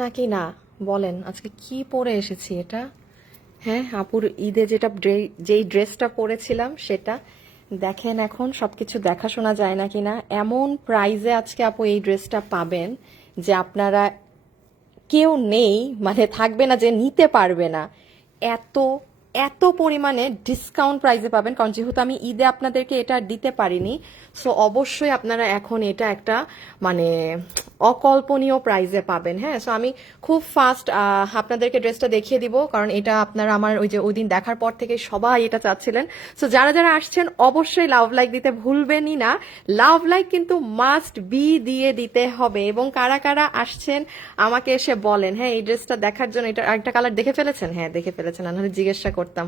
নাকি না বলেন আজকে কি পরে এসেছি এটা। হ্যাঁ, আপুর ঈদে যেই ড্রেসটা পরেছিলাম সেটা দেখেন। এখন সবকিছু দেখাশোনা যায় না কিনা, এমন প্রাইজে আজকে আপু এই ড্রেসটা পাবেন যে আপনারা কেউ নেই, মানে থাকবে না যে নিতে পারবে না। এত এত পরিমাণে ডিসকাউন্ট প্রাইসে পাবেন, কারণ যেহেতু আমি ঈদে আপনাদেরকে এটা দিতে পারিনি, সো অবশ্যই আপনারা এখন এটা একটা মানে অকল্পনীয় প্রাইসে পাবেন। হ্যাঁ, সো আমি খুব ফাস্ট আপনাদেরকে ড্রেসটা দেখিয়ে দিব, কারণ এটা আপনারা আমার ওই দিন দেখার পর থেকে সবাই এটা চাচ্ছিলেন। সো যারা যারা আসছেন অবশ্যই লাভ লাইক দিতে ভুলবেনই না। লাভ লাইক কিন্তু মাস্ট বি দিয়ে দিতে হবে। এবং কারা কারা আসছেন আমাকে এসে বলেন। হ্যাঁ, এই ড্রেসটা দেখার জন্য, এটা একটা কালার দেখে ফেলেছেন? হ্যাঁ, দেখে ফেলেছেন, নাহলে জিজ্ঞাসা করতাম।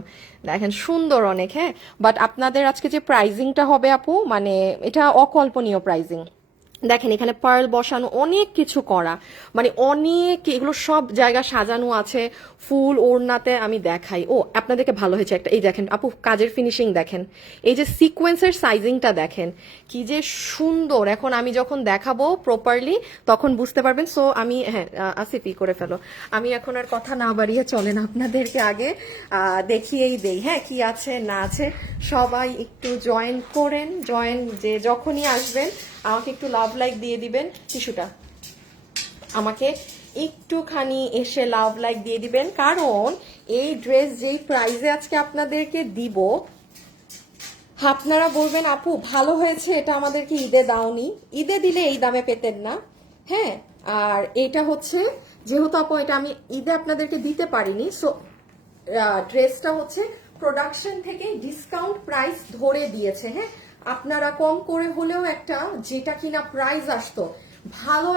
দেখেন সুন্দর অনেক। হ্যাঁ, বাট আপনাদের আজকে যে প্রাইজিংটা হবে আপু, মানে এটা অকল্পনীয় প্রাইজিং। দেখেন এখানে পার্ল বসানো, অনেক কিছু করা, মানে অনেক, এগুলো সব জায়গা সাজানো আছে ফুল ওড়নাতে। আমি দেখাই, ও আপনাদেরকে ভালো হয়েছে একটা, এই দেখেন আপু কাজের ফিনিশিং দেখেন, এই যে সিকোয়েন্সের সাইজিংটা দেখেন কি যে সুন্দর। এখন আমি যখন দেখাবো প্রপারলি তখন বুঝতে পারবেন। সো আমি, হ্যাঁ আসিফ করে ফেলো, আমি এখন আর কথা না বাড়িয়ে চলেন আপনাদেরকে আগে দেখিয়েই দেই হ্যাঁ কি আছে না আছে। সবাই একটু জয়েন করেন, যে যখনই আসবেন আমাকে একটু লাভ লাইক দিয়ে দিবেন। টিস্যুটা আমাকে একটুখানি এসে লাভ লাইক দিয়ে দিবেন, কারণ এই ড্রেস যেই প্রাইজে আজকে আপনাদেরকে দিব, আপনারা বলবেন আপু ভালো হয়েছে, এটা আমাদেরকে ঈদে দাওনি, ঈদে দিলে এই দামে পেতেন না। হ্যাঁ, আর এটা হচ্ছে যেহেতু আপু এটা আমি ঈদে আপনাদেরকে দিতে পারিনি, সো ড্রেসটা হচ্ছে প্রোডাকশন থেকে ডিসকাউন্ট প্রাইস ধরে দিয়েছে। হ্যাঁ, আপনারা কম করে হলেও একটা, যেটা কিনা প্রাইস আসতো, ভালো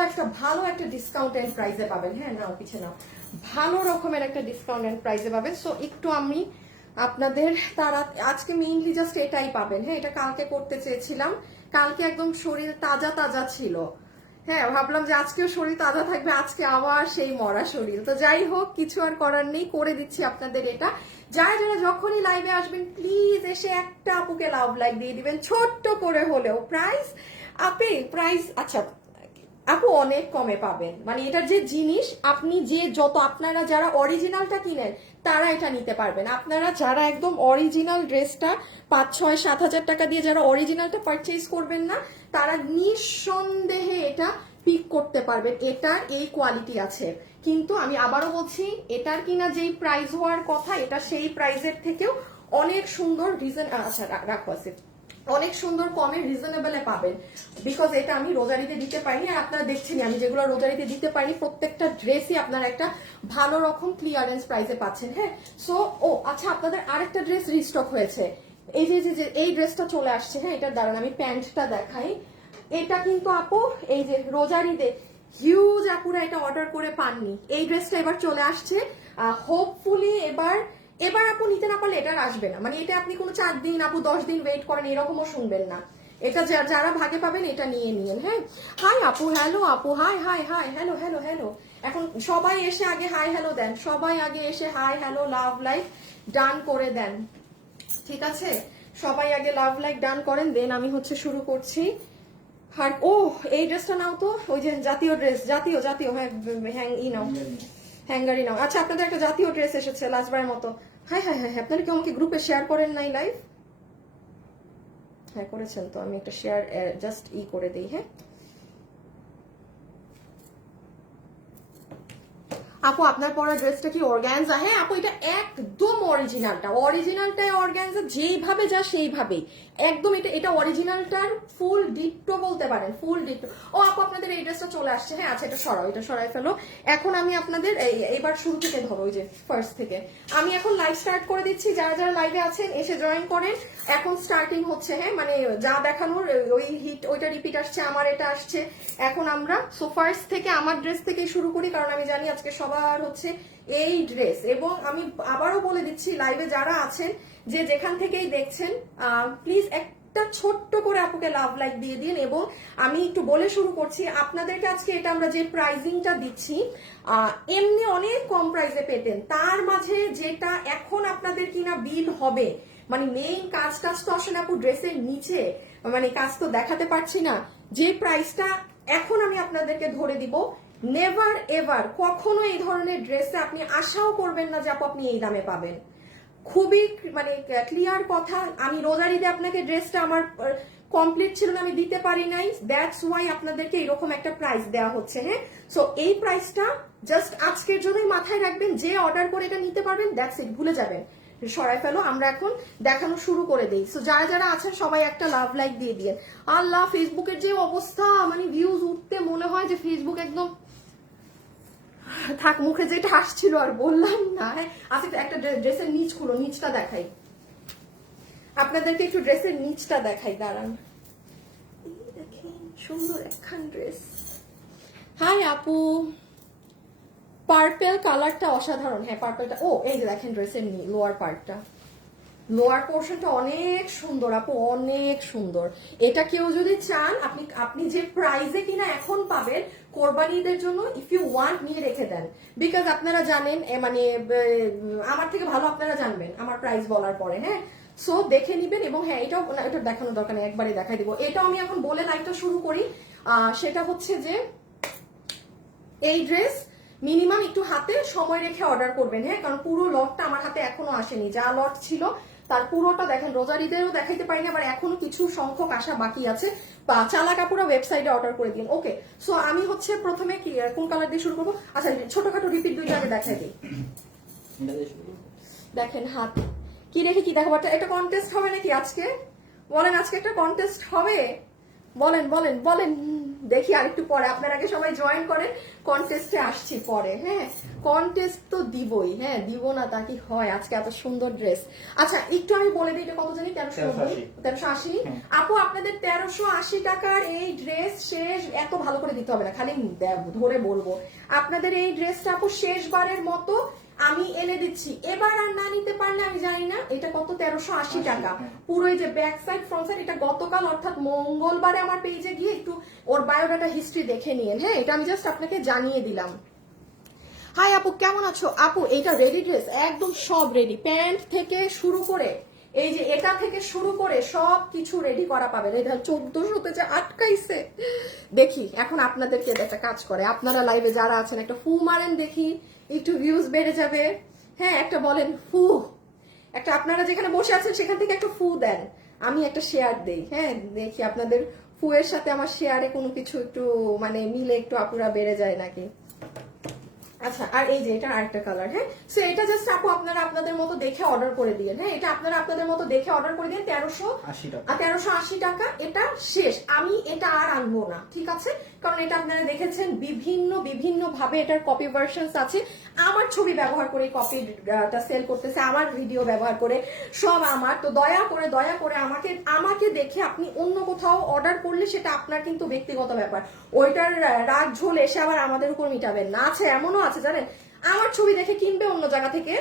একটা ডিসকাউন্ট এন্ড প্রাইসে পাবেন। হ্যাঁ, নাও পিছে নাও, ভালো রকমের একটা ডিসকাউন্ট এন্ড প্রাইসে পাবেন। সো একটু আমি আপনাদের তারা আজকে মেইনলি জাস্ট এটাই পাবেন। হ্যাঁ, এটা কালকে করতে চেয়েছিলাম, কালকে একদম শরীর তাজা তাজা ছিল। হ্যাঁ, ভাবলাম যে আজকেও শরীর তাজা থাকবে, আজকে আবার সেই মরা শরীর। তো যাই হোক, কিছু আর করার নেই, করে দিচ্ছি আপনাদের এটা। যারা যারা যখনই লাইভে আসবেন প্লিজ এসে একটা আপুকে লাভ লাইক দিয়ে দিবেন, ছোট্ট করে হলেও। প্রাইস আচ্ছা আপু অনেক কমে পাবেন, মানে এটার যে জিনিস, আপনি যে যত, আপনারা যারা অরিজিনালটা কিনেন তারা এটা নিতে পারবেন। আপনারা যারা একদম অরিজিনাল ড্রেসটা 5-6-7 হাজার টাকা দিয়ে যারা অরিজিনালটা পারচেজ করবেন না, তারা নিঃসন্দেহে এটা পিক করতে পারবেন। এটার এই কোয়ালিটি আছে, কিন্তু আমি আবারও বলছি, এটার কিনা যেই প্রাইস হওয়ার কথা, এটা সেই প্রাইসের থেকেও অনেক সুন্দর আচ্ছা রাখো আছে, অনেক সুন্দর কমে রিজনেবলে পাবেন। বিকজ এটা আমি রোজারিতে দিতে পারিনি, আর আপনারা দেখছেন আমি যেগুলো রোজারিতে দিতে পারিনি প্রত্যেকটা ড্রেসই আপনারা একটা ভালো রকম ক্লিয়ারেন্স প্রাইসে পাচ্ছেন। হ্যাঁ, সো আচ্ছা আপনাদের আরেকটা ড্রেস রিস্টক হয়েছে, এই যে এই ড্রেসটা চলে আসছে। হ্যাঁ, এটার দাঁড়ান আমি প্যান্টটা দেখাই। এটা কিন্তু আপু এই যে রোজারিতে হিউজ আপুরা এটা অর্ডার করে পাননি, এই ড্রেসটা এবার চলে আসছে। হোপফুলি এবার আপু নিতে না পারলে এটা আর আসবে না, মানে এটা আপনি কোনো 4 দিন আপু 10 দিন ওয়েট করেন এরকমও শুনবেন না। এটা যারা ভাগে পাবেন এটা নিয়ে নিন। হ্যাঁ, হাই আপু, হ্যালো আপু, high high high, hello hello hello. এখন সবাই এসে আগে হাই হ্যালো দেন, সবাই আগে এসে hi hello love like done করে দেন, ঠিক আছে? সবাই আগে লাভ লাইক ডান করেন, দেন আমি হচ্ছে শুরু করছি। আর এই ড্রেসটা নাও তো, ওই যে জাতীয় ড্রেস, জাতীয় হ্যাঁ, নাও, হ্যাঙ্গারি নাও। আচ্ছা আপনাদের একটা জাতীয় ড্রেস এসেছে লাস্টবারের মতো। হ্যাঁ হ্যাঁ হ্যাঁ, আপনারা কি আমাকে গ্রুপে শেয়ার করেন নাই লাইভ? হ্যাঁ করেছেন তো, আমি একটা শেয়ার জাস্ট করে দিই। হ্যাঁ আপু আপনার পরা ড্রেসটা কি অর্গানজা? হ্যাঁ আপু এটা একদম অরিজিনালটাই অর্গানজা, যেইভাবে যা সেইভাবেই একদম। এটা অরিজিনালটার ফুল ডিট্টো বলতে পারেন, ফুল ডিট্টো। আপু আপনাদের এই ড্রেসটা চলে আসছে। হ্যাঁ আচ্ছা, এটা সরাই ফেলো। এখন আমি আপনাদের এবার শুরু থেকে ধরো, ওই যে ফার্স্ট থেকে আমি এখন লাইভ স্টার্ট করে দিচ্ছি। যারা যারা লাইভে আছেন এসে জয়েন করেন, এখন স্টার্টিং হচ্ছে। হ্যাঁ, মানে যা দেখানোর ওইটা রিপিট আসছে, আমার এটা আসছে। এখন আমরা ফার্স্ট থেকে আমার ড্রেস থেকে শুরু করি, কারণ আমি জানি আজকে সবার হচ্ছে এই ড্রেস। এবং আমি আবারও বলে দিচ্ছি, লাইভে যারা আছেন যে যেখান থেকেই দেখছেন, প্লিজ একটা ছোট্ট করে আপুকে লাভ লাইক দিয়ে দিন। এবং আমি একটু বলে শুরু করছি আপনাদেরকে, আজকে এটা আমরা যে প্রাইজিংটা দিচ্ছি, এমনি অনেক কম প্রাইসে পেতেন, তার মাঝে যেটা এখন আপনাদের কিনা বিল হবে, মানে মেইন কাজ তো আসলে আপু ড্রেসের নিচে, মানে কাজ তো দেখাতে পারছি না, যে প্রাইসটা এখন আমি আপনাদেরকে ধরে দিব, নেভার এভার কখনো এই ধরনের ড্রেসে আপনি আশাও করবেন না যে আপু আপনি এই দামে পাবেন। খুবই মানে ক্লিয়ার কথা, আমি রোজার ঈদে আপনাকে ড্রেসটা আমার কমপ্লিট ছিল না, আমি দিতে পারি নাই, দ্যাটস ওয়াই আপনাদেরকে এরকম একটা প্রাইস দেওয়া হচ্ছে। হ্যাঁ, সো এই প্রাইসটা জাস্ট আজকের জন্যই মাথায় রাখবেন, যে অর্ডার করে এটা নিতে পারবেন, দ্যাটস ইট, ভুলে যাবেন, সরাই ফেলো। আমরা এখন দেখানো শুরু করে দিই। সো যারা যারা আছেন সবাই একটা লাভ লাইক দিয়ে দিয়ে। আল্লাহ, ফেসবুকের যে অবস্থা, মানে ভিউজ উঠতে মনে হয় যে ফেসবুক একদম থাক, মুখে যেটা আসছিল আর বললাম না। হ্যাঁ, আচ্ছা একটা ড্রেসের নিচ খুলো, নিচটা দেখাই আপনাদেরকে, একটু ড্রেসের নিচটা দেখাই, দাঁড়ান। দেখেন সুন্দর একখান ড্রেস। হাই আপু, পার্পেল কালারটা অসাধারণ। হ্যাঁ পার্পেলটা, ও এই যে দেখেন ড্রেসের লোয়ার পার্টটা, লোয়ার পোর্শনটা অনেক সুন্দর আপু, অনেক সুন্দর। এটা কেউ যদি চান, আপনি যে প্রাইসে কিনা এখন পাবেন কোরবানিদের জন্য, ইফ ইউ ওয়ান্ট নিয়ে রেখে দেন, বিকজ আপনারা জানেন মানে আমার থেকে ভালো আপনারা জানবেন আমার প্রাইস বলার পরে। হ্যাঁ, সো দেখে নিবেন। এবং হ্যাঁ, এটাও এটা দেখানোর দরকার নেই, একবারে দেখাই দিব। এটাও আমি এখন বলে লাইভটা শুরু করি। সেটা হচ্ছে যে এই ড্রেস মিনিমাম একটু হাতে সময় রেখে অর্ডার করবেন। হ্যাঁ, কারণ পুরো লটটা আমার হাতে এখনো আসেনি, যা লট ছিল তার পুরোটা দেখেন, রোজার ঈদেরও দেখাইতে পারিনি, আবার এখনো কিছু সংখ্যক আসা বাকি আছে। বা চালা কাপুরা ওয়েবসাইটে অর্ডার করে দিন। ওকে, সো আমি হচ্ছে প্রথমে কোন কালার দিয়ে শুরু করবো? আচ্ছা, ছোটখাটো রিপিট দুইটা আগে দেখাই দিই। দেখেন হাত কি রেখে কি দেখাবো, এটা কন্টেস্ট হবে নাকি আজকে? বলেন, আজকে একটা কন্টেস্ট হবে? বলেন বলেন বলেন, দেখি আরেকটু পরে। আপনার আগে সবাই জয়েন করেন, কন্টেস্টে আসছি পরে। হ্যাঁ, কন্টেস্ট তো দিবই, হ্যাঁ দিব না তা কি হয়? আজকে এত সুন্দর ড্রেস। আচ্ছা একটু আমি বলে দিই, এটা কত জানি, 1380। আপু আপনাদের 1380 টাকার এই ড্রেস শেষ, এত ভালো করে দিতে হবে না, খালি ধরে বলবো আপনাদের এই ড্রেসটা আপু শেষবারের মতো আমি এনে দিচ্ছি। এবার আর না নিতে পারলে আমি জানি না। এটা কত? 1380 টাকা। পুরো এই যে ব্যাক সাইড ফ্রন্ট সাইড, এটা গতকাল অর্থাৎ মঙ্গলবারে আমার পেজে গিয়ে একটু ওর বায়োডাটা হিস্ট্রি দেখে নিয়েন। হ্যাঁ, এটা আমি জাস্ট আপনাকে জানিয়ে দিলাম। হাই আপু, কেমন আছো? আপু এটা রেডি ড্রেস, একদম সব রেডি, প্যান্ট থেকে শুরু করে এই যে এটা থেকে শুরু করে সব কিছু রেডি করা পাবেন। এই ধর 1400 যে আটকাইছে। দেখি এখন আপনাদেরকে একটা কাজ করে, আপনারা লাইভে যারা আছেন একটা ফু মারেন, দেখি একটু ভিউজ বেড়ে যাবে। হ্যাঁ, একটা বলেন ফু, একটা আপনারা যেখানে বসে আছেন সেখান থেকে একটা ফু দেন, আমি একটা শেয়ার দেই। হ্যাঁ, দেখি আপনাদের ফু এর সাথে আমার শেয়ারে কোনো কিছু একটু মানে মিলে একটু আপুরা বেড়ে যায় নাকি। আচ্ছা, আর এই যে এটা আরেকটা কালার। হ্যাঁ, সো এটা জাস্ট আপু আপনারা আপনাদের মতো দেখে অর্ডার করে দিন। হ্যাঁ, এটা আপনারা আপনাদের মতো দেখে অর্ডার করে দিন। 1380 টাকা। এটা শেষ, আমি এটা আর আনবো না, ঠিক আছে? কারণ এটা আপনারা দেখেছেন বিভিন্ন বিভিন্ন ভাবে এটার কপি ভার্সনস আছে। আমার ছবি ব্যবহার করে কপিটা সেল করতেছে, আমার ভিডিও ব্যবহার করে, সব আমার। তো দয়া করে আমাকে দেখে আপনি অন্য কোথাও অর্ডার করলে সেটা আপনার কিন্তু ব্যক্তিগত ব্যাপার, ওইটার রাগ ঝোল এসে আবার আমাদের উপর মিটাবেন না। আছে, এমনও আছে জানেন, আমার ছবি দেখে কিনবে অন্য জায়গা থেকে,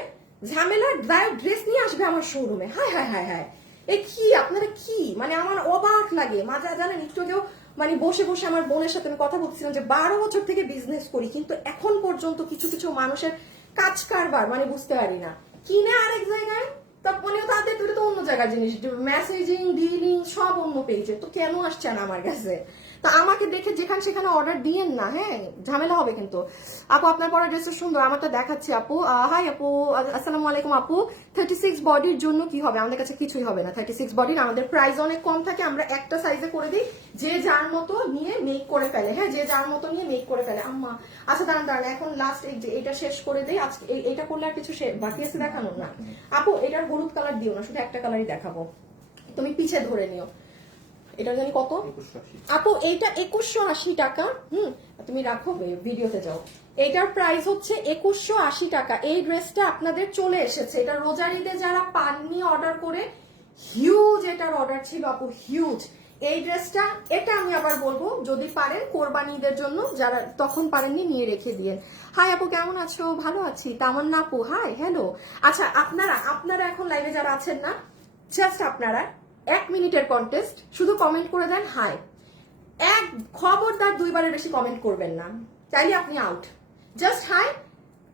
ঝামেলার ড্রেস নিয়ে আসবে আমার শোরুমে। হায় হায় হায় হায়, এ কি আপনারা কি, মানে আমার অবাক লাগে মাজা। জানেন একটু কেউ মানে বসে বসে আমার বোনের সাথে আমি কথা বলছিলাম যে 12 বছর থেকে বিজনেস করি, কিন্তু এখন পর্যন্ত কিছু কিছু মানুষের কাজ কারবার মানে বুঝতে পারি না, কিনে আরেক জায়গায় মানে তাদের তুই তো অন্য জায়গার জিনিস, মেসেজিং ডিলিং সব অন্য পেজে, তো কেন আসছেন আমার কাছে? তা আমাকে দেখে যেখানে সেখানে অর্ডার দিয়েন না, হ্যাঁ ঝামেলা হবে কিন্তু। আপু আপনার পরা ড্রেসটা সুন্দর, আমারটা দেখাচ্ছি আপু। হাই আপু, আসসালামু আলাইকুম আপু। 36 বডির জন্য কি হবে? আমাদের কাছে কিছুই হবে না 36 বডির, আমাদের প্রাইস অনেক কম থাকে, আমরা একটা সাইজে করে দিই, যে যার মতো নিয়ে মেক করে ফেলে। হ্যাঁ, যে যার মতো নিয়ে মেক করে ফেলে আম্মা। আচ্ছা দাঁড়ান, এখন লাস্ট এটা শেষ করে দেই আজকে। এটা করলে আর কিছু বাকি আছে দেখানোর? না আপু, এটার হলুদ কালার দিও না, শুধু একটা কালারই দেখাবো, তুমি পিছে ধরে নিও। এটা জানি কত আপু? এইটা 2180 টাকা। তুমি রাখো, ভিডিওতে যাও। এটার প্রাইস হচ্ছে 2180 টাকা। এই ড্রেসটা আপনাদের চলে এসেছে, এটা রোজার ঈদে যারা পাননি অর্ডার করে, হিউজ এটার অর্ডার ছিল আপু, হিউজ এই ড্রেসটা। এটা আমি আবার বলবো, যদি পারেন কোরবানি ঈদের জন্য, যারা তখন পারেননি নিয়ে রেখে দিয়ে। হাই আপু, কেমন আছো? ভালো আছি। তামান্না আপু, হাই, হ্যালো। আচ্ছা আপনারা এখন লাইভে যারা আছেন না, জাস্ট আপনারা 1 মিনিটের কন্টেস্ট, শুধু কমেন্ট করে দেন হাই। খবরদার 2 বারের বেশি কমেন্ট করবেন না, তাইলে আপনি আউট। জাস্ট হাই,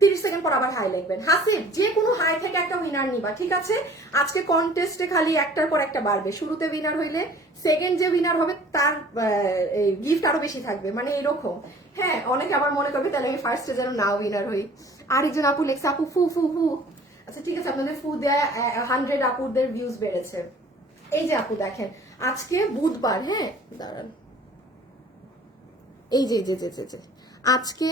30 সেকেন্ড পর আবার হাই লিখবেন। হাসিব, যে কোনো হাই থেকে একটা উইনার নিবা, ঠিক আছে? আজকে কন্টেস্টে খালি একটার পর একটা বাড়বে। শুরুতে উইনার হইলে সেকেন্ড যে উইনার হবে তার গিফট আরো বেশি থাকবে, মানে এরকম। হ্যাঁ, অনেকে আবার মনে করবে তাহলে আমি ফার্স্টে যেন নাও উইনার হই। আরেকজন আপু লেখছে, আপু ফু ফু ফু। আচ্ছা ঠিক আছে, আপনাদের ফু দেয়া 100 আপুদের ভিউজ বেড়েছে। এই যে আপু দেখেন, আজকে বুধবার, হ্যাঁ দাঁড়ান, এই যে যে যে যে যে আজকে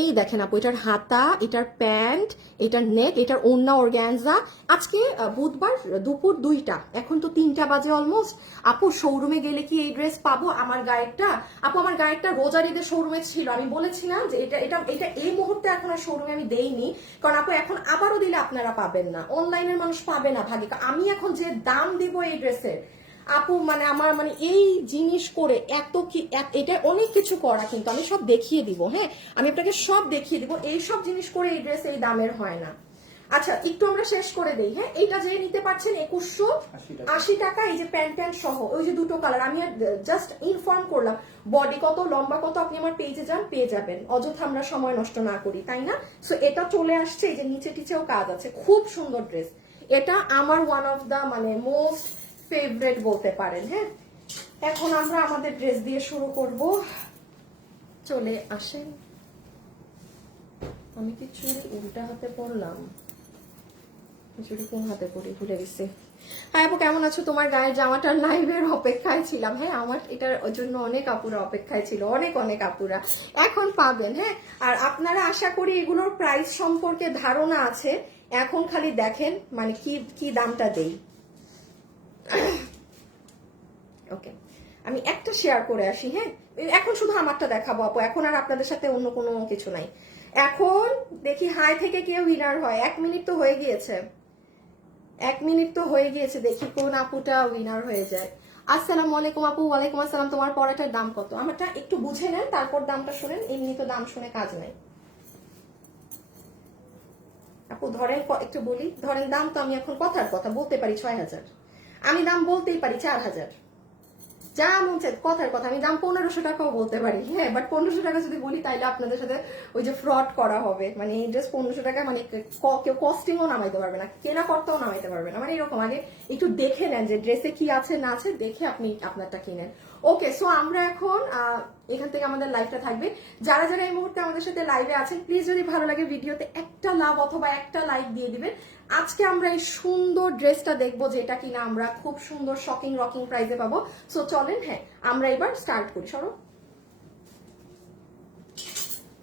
এই দেখেন আপু, এটার হাতা, এটার প্যান্ট, এটার নেক, এটার ওড়না অর্গানজা। আজকে বুধবার দুপুর 2টা, এখন তো 3টা বাজে অলমোস্ট। আপু শোরুমে গেলে কি এই ড্রেস পাবো? আমার গায়েরটা আপু, আমার গায়েরটা রোজার ঈদের শোরুমে ছিল, আমি বলেছিলাম যে এটা এটা এটা এই মুহূর্তে এখন আর শোরুমে আমি দেইনি, কারণ আপু এখন আবারও দিলে আপনারা পাবেন না, অনলাইনের মানুষ পাবে না ভাগে। আমি এখন যে দাম দিব এই ড্রেসের আপু, মানে আমার মানে এই জিনিস করে এত কি, এটা অনেক কিছু করা, কিন্তু আমি সব দেখিয়ে দিব। হ্যাঁ, আমি আপনাকে সব দেখিয়ে দিব। এই সব জিনিস করে এই ড্রেস এই দামের হয় না। আচ্ছা একটু আমরা শেষ করে দেই। হ্যাঁ, এইটা যে নিতে পারছেন 2180 টাকা, এই যে প্যান্ট প্যান্ট সহ, ওই যে দুটো কালার। আমি জাস্ট ইনফর্ম করলাম বডি কত, লম্বা কত, আপনি আমার পেজে যান, পেয়ে যাবেন। অযথা আমরা সময় নষ্ট না করি, তাই না? সো এটা চলে আসছে, এই যে নিচে টিচেও কাজ আছে, খুব সুন্দর ড্রেস। এটা আমার ওয়ান অফ দা মানে মোস্ট ফেভারিট বলতে পারেন। হ্যাঁ, এখন আমরা আমাদের ড্রেস দিয়ে শুরু করব। চলে আসেন। আমি কি চুড়ি উল্টা হাতে পরলাম? চুড়ি কোন হাতে পরি ভুলে গেছি। হ্যাঁ আপু কেমন আছো? তোমার গায়ের জামাটার লাইভের অপেক্ষায় ছিলাম। হ্যাঁ, আমার এটার জন্য অনেক আপুরা অপেক্ষায় ছিল, অনেক অনেক আপুরা। এখন পাবেন। হ্যাঁ, আর আপনারা আশা করি এগুলোর প্রাইস সম্পর্কে ধারণা আছে। এখন খালি দেখেন মানে কি কি দামটা দেই। ওকে, আমি একটা শেয়ার করে আসি। হ্যাঁ, এখন শুধু আমারটা দেখাবো আপু, এখন আর আপনাদের সাথে অন্য কোনো কিছু নাই। এখন দেখি হাই থেকে কেউ উইনার হয়। 1 মিনিট তো হয়ে গিয়েছে, 1 মিনিট তো হয়ে গিয়েছে, দেখি কোন আপুটা উইনার হয়ে যায়। আসসালামু আলাইকুম আপু। ওয়ালাইকুম আসসালাম। তোমার পড়াটার দাম কত? আমারটা একটু বুঝে নেন, তারপর দামটা শুনেন, এমনি তো দাম শুনে কাজ নাই। আপু ধরেন একটু বলি, ধরেন দাম তো আমি এখন কথার কথা বলতে পারি 6000, আমি দাম বলতেই পারি 4000, যা মন চায় কথার কথা। আমি দাম 1500 টাকাও বলতে পারি। হ্যাঁ, বাট 1500 টাকা যদি বলি তাইলে আপনাদের সাথে ওই যে ফ্রড করা হবে। মানে এই ড্রেস 1500 টাকা, মানে কেউ কস্টিংও নামাইতে পারবে না, কেনা করতেও নামাইতে পারবে না, মানে এরকম। আগে একটু দেখে নেন যে ড্রেসে কি আছে না আছে, দেখে আপনি আপনারটা কিনেন। ওকে, সো আমরা এখন এখান থেকে আমাদের লাইভটা থাকবে। যারা যারা এই মুহূর্তে আমাদের সাথে লাইভে আছেন, প্লিজ যদি ভালো লাগে ভিডিওতে একটা লাভ অথবা একটা লাইক দিয়ে দিবেন। আজকে আমরা এই সুন্দর ড্রেসটা দেখবো, যেটা কিনা আমরা খুব সুন্দর শকিং রকিং প্রাইসে পাবো। সো চলেন, হ্যাঁ আমরা এবার স্টার্ট করি। সরো।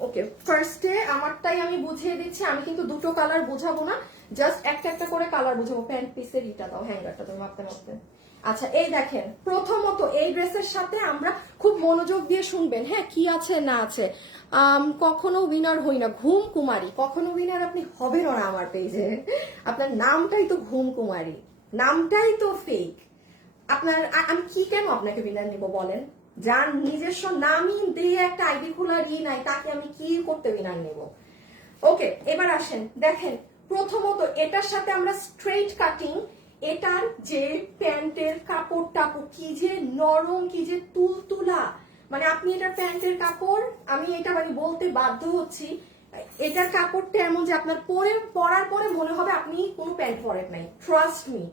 ওকে, ফার্স্টে আমারটাই আমি বুঝিয়ে দিচ্ছি। আমি কিন্তু দুটো কালার বুঝাবো না, জাস্ট একটা একটা করে কালার বুঝাবো। প্যান্ট পিসের ইটা দাও, হ্যাঙ্গারটা তুমি মাপতে মাপতে। আচ্ছা এই দেখেন, প্রথমত এই ড্রেসের সাথে আমরা খুব মনোযোগ দিয়ে শুনবেন। হ্যাঁ, কি আছে না আছে। কখনো উইনার হই না, ঘুম কুমারী। কখনো উইনার আপনি হবেন না আমার পেজে, আপনার নামটাই তো ঘুম কুমারী, নামটাই তো ফেক। আপনার আমি কি কেন আপনাকে উইনার নিব বলেন? যার নিজস্ব নামই দিয়ে একটা আইডি খোলার নাই, তাকে আমি কি করতে উইনার নেব? ওকে, এবার আসেন দেখেন। প্রথমত এটার সাথে আমরা স্ট্রেট কাটিং, এটার যে প্যান্টের কাপড়টা কি যে নরম, কি যে তুলতুলা। মানে আপনি এটার প্যান্টের কাপড়, আমি এটা মানে বলতে বাধ্য হচ্ছি, এটার কাপড়টা এমন যে আপনার পরার পরে মনে হবে আপনি কোনো প্যান্ট পরেন নাই, ট্রাস্ট মি।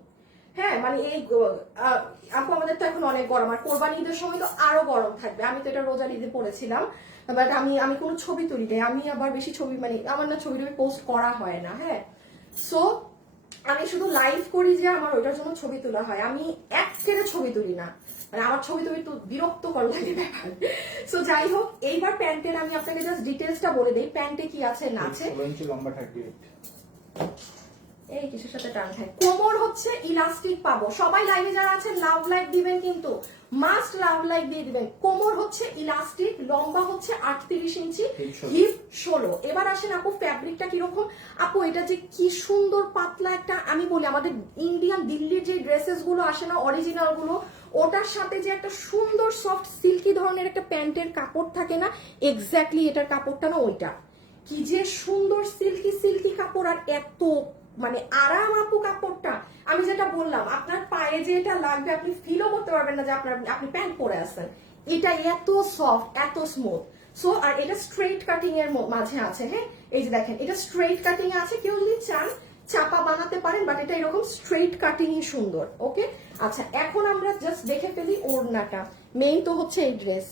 হ্যাঁ, মানে এই আপু আমাদের তো এখন অনেক গরম, আর কোরবানি ঈদের সময় তো আরো গরম থাকবে। আমি তো এটা রোজার ঈদে পরেছিলাম, বাট আমি কোনো ছবি তুলি নাই। আমি আবার বেশি ছবি মানে আমার না ছবি পোস্ট করা হয় না। হ্যাঁ, সো আমি শুধু লাইভ করি যে আমার ওইটার জন্য ছবি তোলা হয়, আমি একেবারে ছবি তুলি না। মানে আমার ছবি তুলি তো বিরক্তকর লাগে ব্যাপার। সো যাই হোক, এইবার প্যান্টের আমি আপনাকে জাস্ট ডিটেলসটা বলে দিই, প্যান্টে কি আছে না আছে। লম্বা 38, এই কিসের সাথে টান খায়। কোমর হচ্ছে ইলাস্টিক পাবো। সবাই লাইভে যারা আছেন লাভ লাইক দিবেন, কিন্তু মাস্ট লাভ লাইক দিয়ে দিবেন। কোমর হচ্ছে ইলাস্টিক, লম্বা হচ্ছে 38 ইঞ্চি, হিপ 16। এবার আসেন আপু, ফ্যাব্রিকটা কিরকম? আপু এটা যে কি সুন্দর পাতলা একটা, আমি বলি আমাদের ইন্ডিয়ান দিল্লির যে ড্রেসেস গুলো আসে না অরিজিনাল গুলো, ওটার সাথে যে একটা সুন্দর সফট সিল্কি ধরনের একটা প্যান্টের কাপড় থাকে না, এক্স্যাক্টলি এটার কাপড়টা না ওইটা। কি যে সুন্দর সিল্কি সিল্কি কাপড়, আর এত মানে আরাম আপু কাপড়টা। আমি যেটা বললাম, আপনার পায়ে যে এটা লাগবে আপনি ফিলও করতে পারবেন না যে আপনি প্যান্ট পরে আছেন। এটা এত সফট, এত স্মুথ। সো আর এটা স্ট্রেট কাটিং এর মাঝে আছে, হ্যাঁ এই যে দেখেন এটা স্ট্রেট কাটিং এ আছে, কেউ যদি চান চাপা বানাতে পারেন, বাট এটা এরকম স্ট্রেট কাটিং ই সুন্দর। ওকে আচ্ছা, এখন আমরা জাস্ট দেখে ফেলি ওড়নাটা, মেইন তো হচ্ছে এই ড্রেস।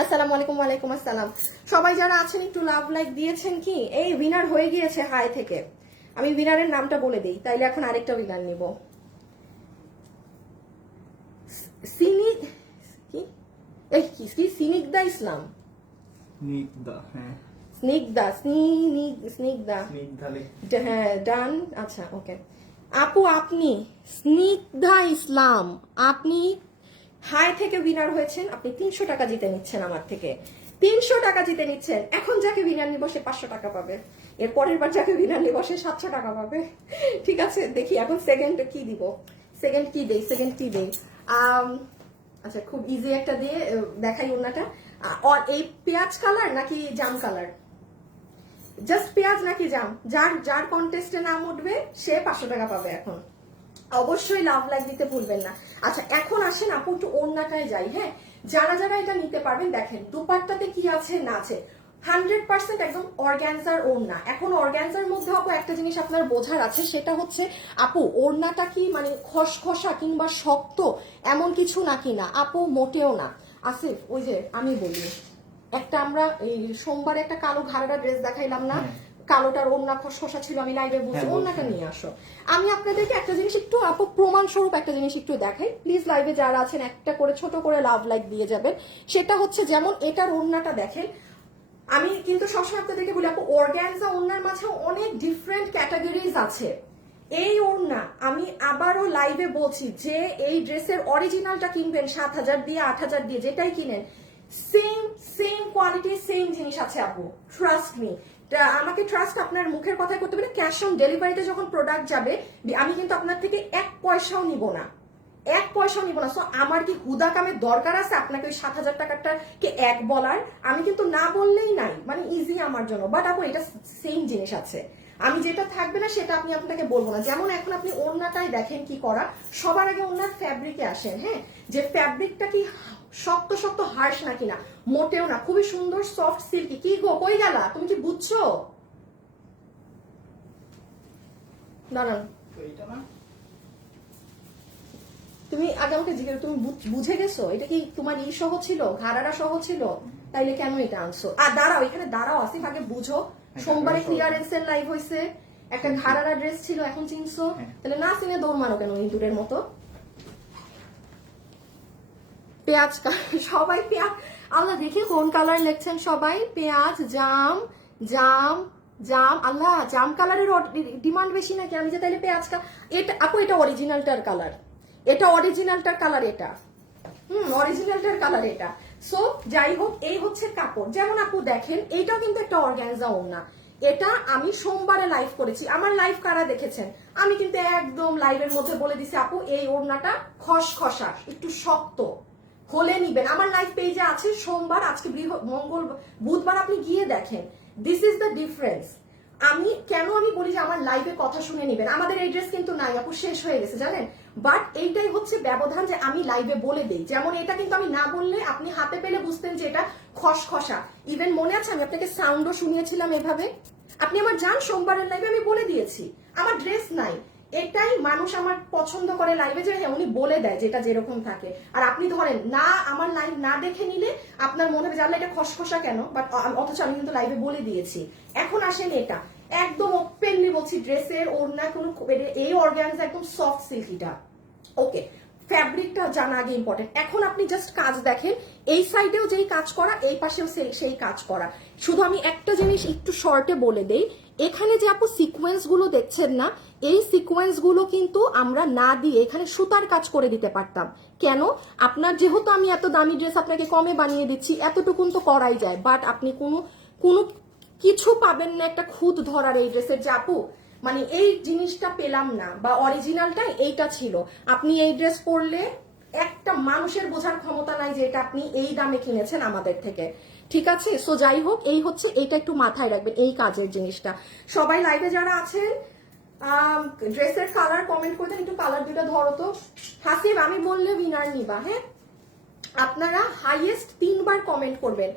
আসসালামু আলাইকুম। ওয়ালাইকুম আসসালাম। সবাই যারা আছেন একটু লাভ লাইক দিয়েছেন কি? এই উইনার হয়ে গিয়েছে হাই থেকে, আমি উইনারের নামটা বলে দিই, তাইলে এখন আরেকটা উইনার নিব। স্নিগ্ধা ইসলাম, স্নিগ্ধা হ্যাঁ ডান। আচ্ছা ওকে আপু, আপনি স্নিগ্ধা ইসলাম, আপনি হাই থেকে উইনার হয়েছেন। আপনি 300 টাকা জিতে নিচ্ছেন আমার থেকে, 300 টাকা জিতে নিচ্ছেন। এখন যাকে উইনার নিব সে 500 টাকা পাবে, এর পরের বার যাকে উইনার নিব সে 700 টাকা পাবে। ঠিক আছে, দেখি এখন সেকেন্ড কি দিব, সেকেন্ড কি দেই। আচ্ছা খুব ইজি একটা দিয়ে দেখাই ওড়নাটা। এই পেঁয়াজ কালার নাকি জাম কালার? জাস্ট পেঁয়াজ নাকি জাম, যার কন্টেস্টে নাম উঠবে সে 500 টাকা পাবে। এখন অবশ্যই লাভ লাইক দিতে ভুলবেন না। আচ্ছা এখন আসেন আপু একটু ওড়নাটায় যাই। হ্যাঁ যারা যারা এটা নিতে পারবেন, দেখেন দুপাট্টাতে কি আছে না আছে, 100% একদম অর্গানজার ওড়না। এখন অর্গানজার মধ্যে আপু একটা জিনিস আপনার বোঝার আছে, সেটা হচ্ছে আপু ওড়নাটা কি মানে খসখসা কিংবা শক্ত এমন কিছু নাকি না আপু, মোটেও না। আসিফ ওই যে আমি বলি একটা আমরা এই সোমবারে একটা কালো ঘাড়া ড্রেস দেখাইলাম না, কালোটার ওড়না খসখসা ছিল, আমি লাইভে বলছি ওড়নাটা নিয়ে আসো। আমি আপনাদেরকে একটা জিনিস একটু আপু প্রমাণ স্বরূপ একটা জিনিস একটু দেখাই, প্লিজ লাইভে যারা আছেন একটা করে ছোট করে লাভ লাইক দিয়ে যাবেন। সেটা হচ্ছে যেমন এটার ওড়নাটা দেখেন, আমি কিন্তু সবসময় আপনাদেরকে বলি আপু অর্গানজা ওড়নার মাঝে অনেক ডিফারেন্ট ক্যাটাগরিজ আছে। এই ওড়না আমি আবারও লাইভে বলছি, যে এই ড্রেসের অরিজিনালটা কিনবেন 7,000 দিয়ে 8,000 দিয়ে, যেটাই কিনেন সেম কোয়ালিটি সেম জিনিস আছে আপু, ট্রাস্ট মি। আমাকে ট্রাস্ট আপনার মুখের কথাই করতে পারে। ক্যাশ অন ডেলিভারিতে যখন প্রোডাক্ট যাবে আমি কিন্তু আপনার থেকে 1 পয়সাও নিব না, 1 পয়সাও নিব না। সো আমার কি হুদা কামের দরকার আছে আপনাকে ওই 7,000 টাকাটাকে এক বলার? আমি কিন্তু না বললেই নাই, মানে ইজি আমার জন্য। বাট আপু এটা সেম জিনিস আছে, আমি যেটা থাকবে না সেটা আপনি আপনাকে বলবো না। যেমন এখন আপনি ওড়নাটাই দেখেন কি করা, সবার আগে ওড়নার ফ্যাব্রিকে আসেন। হ্যাঁ যে ফ্যাব্রিকটা কি শক্ত শক্ত হার্শ নাকি না, মোটেও না, খুবই সুন্দর সফট সিল্কি। কি গো কই গেলা, তুমি কি বুঝছো? দাঁড়ান তুমি আগে আমাকে জিজ্ঞেস, তুমি বুঝে গেছো এটা কি তোমার ই সহ ছিল, ঘাড়ারা সহ ছিল, তাইলে কেন এটা আনছো? আর দাঁড়াও এখানে দাঁড়াও, আসিফ আগে বুঝো। সোমবারে ক্লিয়ারেন্স এর লাইভ হয়েছে, একটা ঘাড়ারা ড্রেস ছিল, এখন চিনছো? তাহলে না চিনে দৌড় মারো কেন ইঁদুরের মতো? পেঁয়াজ সবাই পেঁয়াজ, আল্লাহ দেখি কোন কালার লিখছেন সবাই, পেঁয়াজ জাম জাম জাম। আল্লাহ জাম কালারের ডিমান্ড বেশি নাকি? আমি যে তাইলে পেঁয়াজ এটা আপু এটা অরিজিনালটার কালার, এটা অরিজিনালটার কালার, এটা অরিজিনালটার কালার এটা। সো যাই হোক এই হচ্ছে কাপড়। যেমন আপু দেখেন এইটাও কিন্তু একটা অর্গানজা ওড়না, এটা আমি সোমবারে লাইভ করেছি। আমার লাইভ কারা দেখেছেন? আমি কিন্তু একদম লাইভের মধ্যে বলে দিছি আপু এই ওড়নাটা খসখসা একটু শক্ত হলে নিবেন। আমার লাইভ পেজে আছে সোমবার, আজকে মঙ্গল বুধবার, আপনি গিয়ে দেখেন। This is the difference. আমি কেন আমি বলি যে আমার লাইভে কথা শুনে নিবেন। আমাদের এই ড্রেস কিন্তু নাই আপু, শেষ হয়ে গেছে জানেন। বাট এইটাই হচ্ছে ব্যবধান যে আমি লাইভে বলে দেই। যেমন এটা কিন্তু আমি না বললে আপনি হাতে পেলে বুঝতেন যে এটা খসখসা। ইভেন মনে আছে আমি আপনাকে সাউন্ডও শুনিয়েছিলাম এভাবে। আপনি আমার যান সোমবারের লাইভে আমি বলে দিয়েছি আমার ড্রেস নাই। এটাই মানুষ আমার পছন্দ করে লাইভে, যে হ্যাঁ উনি বলে দেয় যেটা যেরকম থাকে। আর আপনি ধরেন না আমার লাইভ না দেখে নিলে আপনার মনে হবে জানলে এটা খসখসা কেন, বাট অথচ আমি কিন্তু লাইভে বলে দিয়েছি। এখন আসেন এটা একদম ওপেনলি বলছি, ড্রেসের ওড়না কোনো এই অর্গানজা একদম সফট সিল্কিটা। ওকে ফ্যাব্রিকটা জানা আগে ইম্পর্টেন্ট। এখন আপনি জাস্ট কাজ দেখেন, এই সাইডেও যেই কাজ করা, এই পাশেও সেই কাজ করা। শুধু আমি একটা জিনিস একটু শর্টে বলে দেই, এখানে যে আপু সিকোয়েন্স গুলো দেখছেন না, এই সিকোয়েন্স গুলো কিন্তু আমরা না দিয়ে এখানে সুতার কাজ করে দিতে পারতাম। কেন? আপনার যেহেতু আমি এত দামি ড্রেস আপনাকে কমে বানিয়ে দিচ্ছি, এতটুকুন তো করাই যায়। বাট আপনি কোনো কিছু পাবেন না একটা খুঁত ধরার এই ড্রেসের, যে আপু মানে এই জিনিসটা পেলাম না, বা অরিজিনালটা এইটা ছিল। আপনি এই ড্রেস পরলে একটা মানুষের বোঝার ক্ষমতা নাই যে এটা আপনি এই দামে কিনেছেন আমাদের থেকে। ঠিক আছে, সো যাই হোক এই হচ্ছে, এইটা একটু মাথায় রাখবেন এই কাজের জিনিসটা। সবাই লাইভে যারা আছেন ড্রেসের কালার কমেন্ট করতেন, একটু কালার দুটা ধরো তো। হাসিব আমি বললে উইনার নিবা। হ্যাঁ আপনারা হাইয়েস্ট 3 বার কমেন্ট করবেন,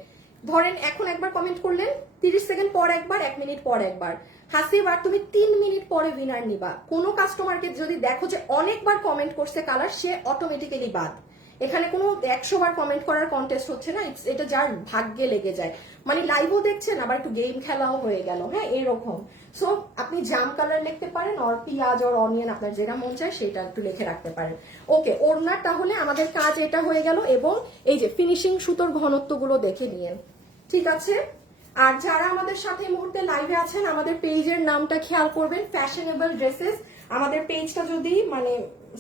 ধরেন এখন একবার কমেন্ট করলেন, 30 সেকেন্ড পর একবার, 1 মিনিট পর একবার। হাসিব আর তুমি 3 মিনিট পরে উইনার নিবা। কোনো কাস্টমারকে যদি দেখো যে অনেকবার কমেন্ট করছে কালার, সে অটোমেটিক্যালি বাদ। এখানে কোনো 100 বার কমেন্ট করার কন্টেস্ট হচ্ছে না, এটা যার ভাগ্যে লেগে যায়। মানে লাইভও দেখছেন আবার একটু গেম খেলাও হয়ে গেল, হ্যাঁ এরকম। সো আপনি জাম কালার লিখতে পারেন, আর পেঁয়াজ আর অনিয়ন আপনার যেটা মন চায় সেটা একটু লিখে রাখতে পারেন। ওকে, ওড়নার তাহলে আমাদের কাজ এটা হয়ে গেল, এবং এই যে ফিনিশিং সুতোর ঘনত্বগুলো দেখে নিয়েন, ঠিক আছে। আর যারা আমাদের সাথে এই মুহূর্তে লাইভে আছেন, আমাদের পেজের নামটা খেয়াল করবেন, ফ্যাশনেবল ড্রেসেস। আমাদের পেজটা যদি মানে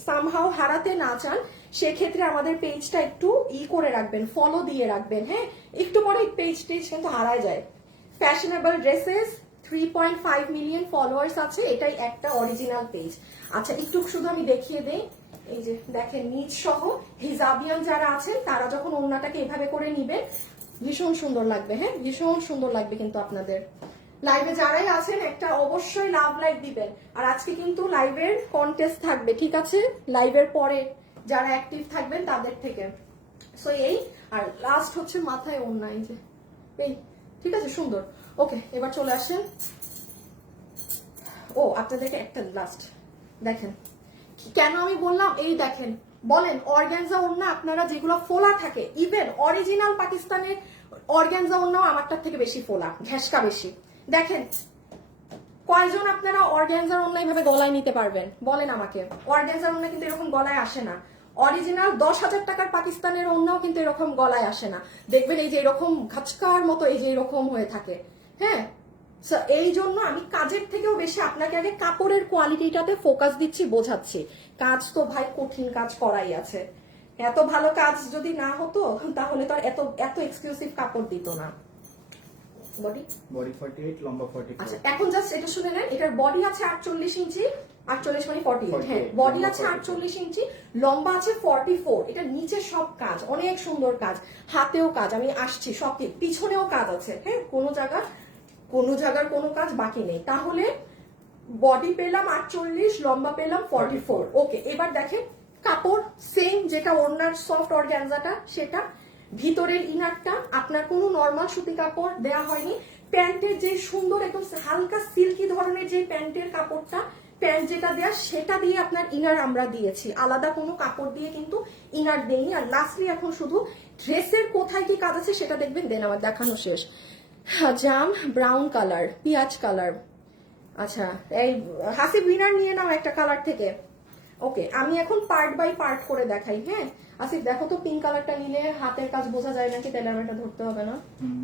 সামহাও হারাতে না চান, সেক্ষেত্রে আমাদের পেজটা একটু করে রাখবেন, ফলো দিয়ে রাখবেন, হ্যাঁ। একটু পরে পেজ কিন্তু হারায় যায়। ফ্যাশনেবল ড্রেসেস 3.5 মিলিয়ন ফলোয়ার্স আছে, এটাই একটা অরিজিনাল পেজ। আচ্ছা একটু শুধু আমি দেখিয়ে দেই, এই যে দেখেন নিচ সহ হিজাবিয়ান যারা আছেন তারা যখন ওড়নাটাকে এভাবে করে নিবেন, ভীষণ সুন্দর লাগবে, হ্যাঁ ভীষণ সুন্দর লাগবে। কিন্তু আপনাদের লাইভে যারাই আছেন একটা অবশ্যই লাভ লাইক দিবেন। আর আজকে কিন্তু লাইভের কন্টেস্ট থাকবে, ঠিক আছে, লাইভের পরে যারা অ্যাক্টিভ থাকবেন তাদের থেকে। সো এই, আর লাস্ট হচ্ছে মাথায় ওড়না, এই যে এই, ঠিক আছে সুন্দর। ওকে, এবার চলে আসেন। ও আপনাদেরকে একটা লাস্ট দেখেন, কেন আমি বললাম এই দেখেন, বলেন অর্গানজা ওড়না আপনারা যেগুলো ফোলা থাকে, ইভেন অরিজিনাল পাকিস্তানের অর্গানজা ওড়নাও আমারটার থেকে বেশি ফোলা, ঘেঁষকা বেশি। দেখেন কয়জন আপনারা অর্গানজার ওড়না এইভাবে গলায় নিতে পারবেন বলেন আমাকে। অর্গানজার ওড়না কিন্তু এরকম গলায় আসে না। অরিজিনাল 10,000 টাকার পাকিস্তানের ওড়নাও কিন্তু এরকম গলায় আসে না। দেখবেন এই যে এরকম ঘাচকার মতো এই যে এরকম হয়ে থাকে, হ্যাঁ। এই জন্য আমি কাজের থেকেও বেশি আপনাকে আগে কাপড়ের কোয়ালিটিটাতে ফোকাস দিচ্ছি, বোঝাচ্ছি। কাজ তো ভাই কঠিন কাজ করাই আছে। এত ভালো কাজ যদি না হতো তাহলে তো আর এত এত এক্সক্লুসিভ কাপড় দিত না। বডি 48, লম্বা 44। আচ্ছা এখন জাস্ট এটা শুনে নেন, এটার বডি আছে 48 ইঞ্চি, 48 মানে 48, হ্যাঁ বডি আছে 48 ইঞ্চি, লম্বা আছে 44। এটা নিচে সব কাজ, অনেক সুন্দর কাজ, হাতেও কাজ, আমি আসছি সব, পিছনেও কাজ আছে, হ্যাঁ কোনো জায়গার কোনো কাজ বাকি নেই। তাহলে বডি পেলাম 48, লম্বা পেলাম 44। ওকে, এবার দেখেন কাপড় সেম, যেটা ওড়নার সফট অর্গানজাটা সেটা, ভিতরের ইনারটা আপনার কোনো নর্মাল সুতি কাপড় দেয়া হয়নি। প্যান্টের যে সুন্দর একদম হালকা সিল্কি ধরনের যে প্যান্টের কাপড়টা, প্যান্ট যেটা দেয়া সেটা দিয়ে আপনার ইনার আমরা দিয়েছি, আলাদা কোনো কাপড় দিয়ে কিন্তু ইনার দেইনি। আর লাস্টলি এখন শুধু ড্রেসের কোথায় কি কাজ আছে সেটা দেখবেন, দেন আমার দেখানো শেষ। জাম ব্রাউন কালার, পিঁয়াজ কালার। আচ্ছা এই হাসিব উইনার নিয়ে নাও একটা কালার থেকে। ওকে, আমি এখন পার্ট বাই পার্ট করে দেখাই, হ্যাঁ। আসিফ দেখো তো পিঙ্ক কালারটা নিলে হাতের কাজ বোঝা যায় নাকি, তাহলে আমার এটা ধরতে হবে না।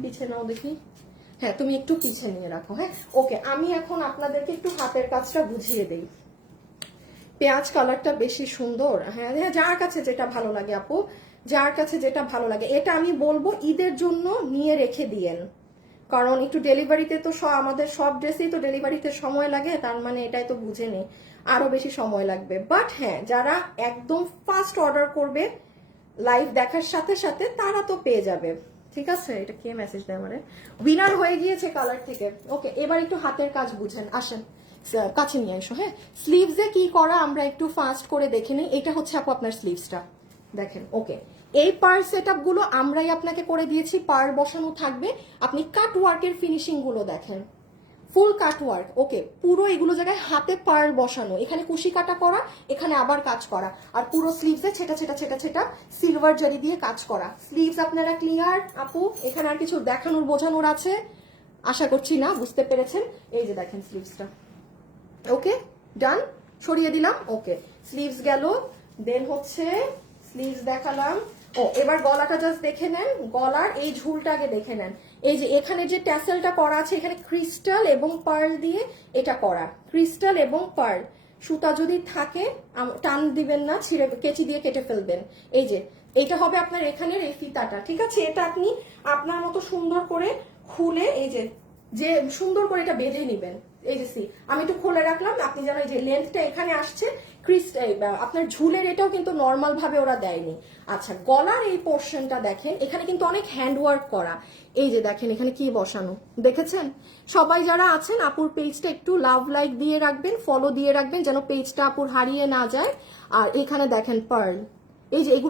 পিছে নাও দেখি, হ্যাঁ তুমি একটু পিছে নিয়ে রাখো, হ্যাঁ। ওকে, আমি এখন আপনাদেরকে একটু হাতের কাজটা বুঝিয়ে দেই। পেঁয়াজ কালারটা বেশি সুন্দর, হ্যাঁ হ্যাঁ যার কাছে যেটা ভালো লাগে আপু, যার কাছে যেটা ভালো লাগে। এটা আমি বলবো ঈদের জন্য নিয়ে রেখে দিয়েন, কারণ একটু ডেলিভারিতে তো আমাদের সব ড্রেসেই তো ডেলিভারিতে সময় লাগে, তার মানে এটাই তো বুঝে নেই আরো বেশি সময় লাগবে। বাট হ্যাঁ যারা একদম ফার্স্ট অর্ডার করবে লাইভ দেখার সাথে সাথে তারা তো পেয়ে যাবে, ঠিক আছে। এটা কে মেসেজ দেয় আমারে, উইনার হয়ে গিয়েছে কালার থেকে। ওকে, এবার একটু হাতের কাজ বুঝেন, আসেন কাছে নিয়ে এসো, হ্যাঁ। স্লিভসে কি করা আমরা একটু ফাস্ট করে দেখে নিই। এটা হচ্ছে আপু আপনার স্লিভসটা দেখেন। ওকে, এই পার সেটআপ গুলো আমরাই আপনাকে করে দিয়েছি, পার বসানো থাকবে। আপনি কাট ওয়ার্কের ফিনিশিং গুলো দেখেন, ফুল কাট ওয়ার্ক। ওকে, পুরো এগুলো জায়গায় হাতে পার বসানো, এখানে কুশি কাটা করা, এখানে আবার কাজ করা, আর পুরো স্লিভসে ছেটা ছেটা ছেটা ছেটা সিলভার জারি দিয়ে কাজ করা। স্লিভস আপনারা ক্লিয়ার আপু? এখানে আর কিছু দেখানোর বোঝানোর আছে আশা করছি না, বুঝতে পেরেছেন। এই যে দেখেন স্লিভসটা, ওকে ডান, সরিয়ে দিলাম। ওকে, স্লিভস গেল, দেন হচ্ছে স্লিভস দেখালাম। ও এবার গলাটা জাস্ট দেখে নেন, গলার এই ঝুলটা আগে দেখে নেন। এই যে এখানে যে ট্যাসেলটা করা আছে, এখানে ক্রিস্টাল এবং পার্ল দিয়ে এটা করা, ক্রিস্টাল এবং পার্ল। সুতা যদি থাকে টান দিবেন না, ছিঁড়ে কেচি দিয়ে কেটে ফেলবেন। এই যে এটা হবে আপনার এখানের এই ফিতাটা, ঠিক আছে। এটা আপনি আপনার মতো সুন্দর করে খুলে এই যে সুন্দর করে এটা বেঁধে নিবেন। এই যে আমি একটু খুলে রাখলাম, আপনি যেন এই যে লেন্থটা এখানে আসছে, আপনার ঝুলের এটাও কিন্তু নর্মাল ভাবে ওরা দেয়নি। আচ্ছা, গলার এই পোর্শনটা দেখেন, এখানে কিন্তু অনেক হ্যান্ডওয়ার্ক করা। এই যে দেখেন এখানে কি বসানো, দেখেছেন। সবাই যারা আছেন আপুর পেজটা একটু লাভ লাইক দিয়ে রাখবেন, ফলো দিয়ে রাখবেন, যেন পেজটা আপুর হারিয়ে না যায়। আর এখানে দেখেন পার্ল,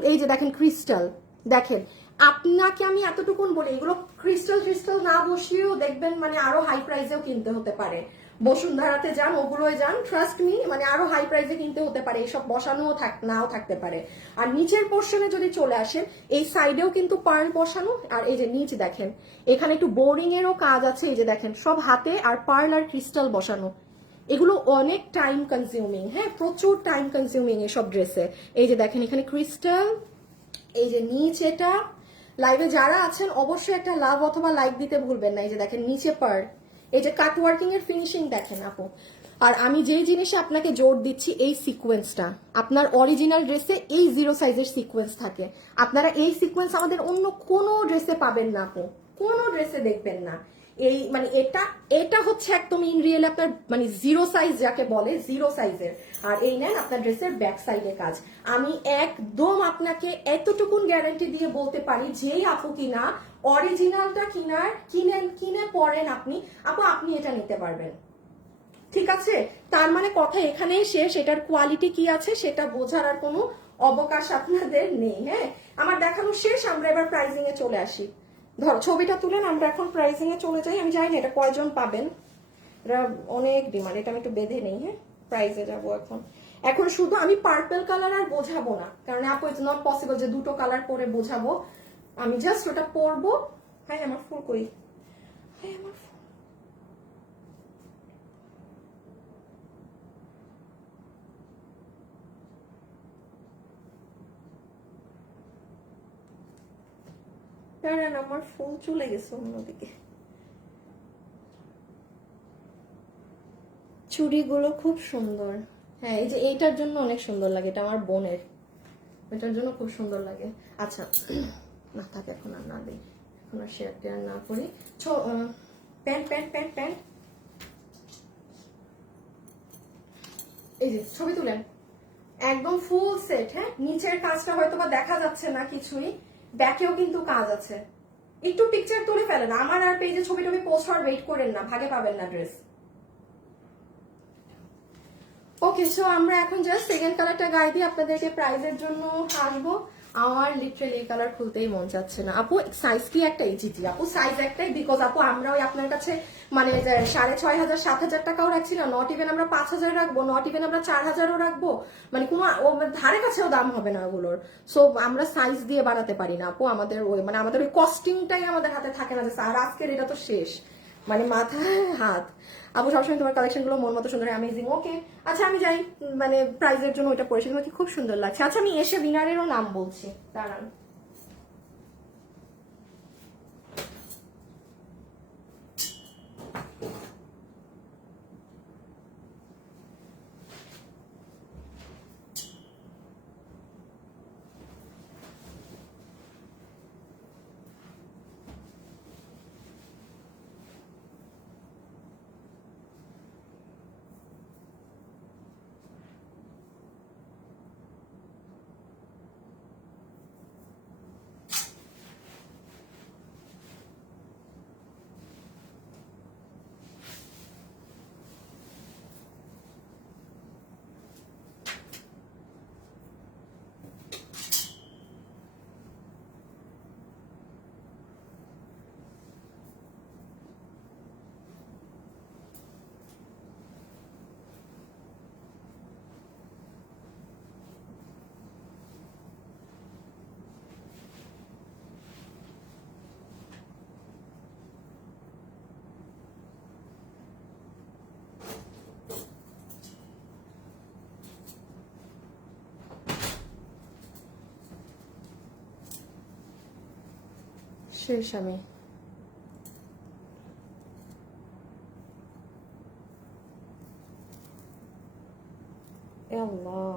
এই যে দেখেন ক্রিস্টাল, দেখেন আপনাকে আমি এতটুকুন বলি, এগুলো ক্রিস্টাল ক্রিস্টাল না বসিয়েও দেখবেন মানে আরো হাই প্রাইসেও কিনতে হতে পারে। বসুন্ধরাতে যান, ওগুলোয় যান, ট্রাস্ট মি, মানে আরো হাই প্রাইসে কিনতে হতে পারে, এইসব বসানোও নাও থাকতে পারে। আর নিচের পোর্শনে যদি চলে আসেন, এই সাইডেও কিন্তু পার্ল বসানো, আর এই যে নিচ দেখেন এখানে একটু বোরিং এরও কাজ আছে, এই যে দেখেন সব হাতে আর পার্ল আর ক্রিস্টাল বসানো। এগুলো অনেক টাইম কনজিউমিং, হ্যাঁ প্রচুর টাইম কনজিউমিং এসব ড্রেসে। এই যে দেখেন এখানে ক্রিস্টাল, এই যে নিচ, এটা লাইভে যারা আছেন অবশ্যই একটা লাভ অথবা লাইক দিতে ভুলবেন না। এই যে দেখেন নিচে পার্ল, এই যে কাট ওয়ার্কিং এর ফিনিশিং দেখেন আপু। আর আমি যেই জিনিসে আপনাকে জোর দিচ্ছি, এই সিকোয়েন্সটা আপনার অরিজিনাল ড্রেসে এই 0 সাইজের সিকোয়েন্স থাকে। আপনারা এই সিকোয়েন্স আমাদের অন্য কোনো ড্রেসে পাবেন না আপু, কোনো ড্রেসে দেখবেন না। এই মানে এটা হচ্ছে একদম ইন রিয়েল আপনার মানে 0 সাইজ যাকে বলে, 0 সাইজের। আর এই নেন আপনার ড্রেসের ব্যাক সাইডে কাজ। আমি একদম আপনাকে এতটুকুন গ্যারান্টি দিয়ে বলতে পারি, যেই আপু কিনা অরিজিনালটা কিনে পরেন আপনি এটা নিতে পারবেন। ঠিক আছে, তার মানে কথা এখানেই শেষ। এটার কোয়ালিটি কি আছে সেটা বোঝার আর কোনো অবকাশ আপনাদের নেই। হ্যাঁ, আমার দেখানো শেষ, আমরা এবার প্রাইজিং এ চলে আসি। ধর ছবিটা তুলেন, আমরা এখন প্রাইজিং এ চলে যাই। আমি জানি না এটা কয়জন পাবেন, এটা অনেক ডিমান্ড। এটা আমি একটু বেঁধে নেই। হ্যাঁ, প্রাইজে যাবো এখন শুধু আমি পার্পল কালার আর বোঝাবো না, কারণ আপু ইটস নট পসিবল যে দুটো কালার পরে বোঝাবো। আমি জাস্ট ওটা পরবো। হ্যাঁ আমার ফুল কই, হ্যাঁ আমার ফুল। আমার ফুল চলে গেছে অন্যদিকে। চুড়িগুলো খুব সুন্দর। হ্যাঁ এই যে এইটার জন্য অনেক সুন্দর লাগে, এটা আমার বোনের, এটার জন্য খুব সুন্দর লাগে। আচ্ছা না থাকে, এখন আর না দিই, এখন আর শেয়ার টেয়ার না করি। প্যান্ট প্যান্ট প্যান্ট প্যান্ট, এই যে ছবি তুলেন একদম ফুল সেট। হ্যাঁ, নিচের কাজটা হয়তো বা দেখা যাচ্ছে না কিছুই, ব্যাকেও কিন্তু কাজ আছে। একটু পিকচার তুলে ফেলেন, আমার আর পেজে ছবি টবি পোস্ট হওয়ার ওয়েট করেন না, ভাগে পাবেন না ড্রেস। ওকে, সো আমরা এখন জাস্ট সেকেন্ড কালারটা গায়ে দিয়ে আপনাদেরকে প্রাইজের জন্য আসবো। আমার লিটারালি এই কালার খুলতেই মন চাচ্ছে না আপু। সাইজ কি একটাই? জি জি আপু, সাইজ একটাই। বিকজ আপু আমরা ওই আপনার কাছে মানে 6,500 7,000 টাকাও রাখছি না, নট ইভেন আমরা 5,000 রাখবো, নট ইভেন আমরা 4,000ও রাখবো, মানে কোনো ধারে কাছেও দাম হবে না ওগুলোর। সো আমরা সাইজ দিয়ে বানাতে পারি না আপু, আমাদের ওই মানে আমাদের ওই কস্টিংটাই আমাদের হাতে থাকে না যে স্যার আজকের এটা তো শেষ, মানে মাথায় হাত। আপু সবসময় তোমার কালেকশন গুলো মন মতো সুন্দর, অ্যামেজিং। ওকে আচ্ছা আমি যাই, মানে প্রাইজের জন্য ওইটা পড়েছি, তোমাকে খুব সুন্দর লাগছে। আচ্ছা আমি এসে উইনারেরও নাম বলছি, দাঁড়ান। শেষ আমি। আল্লাহ,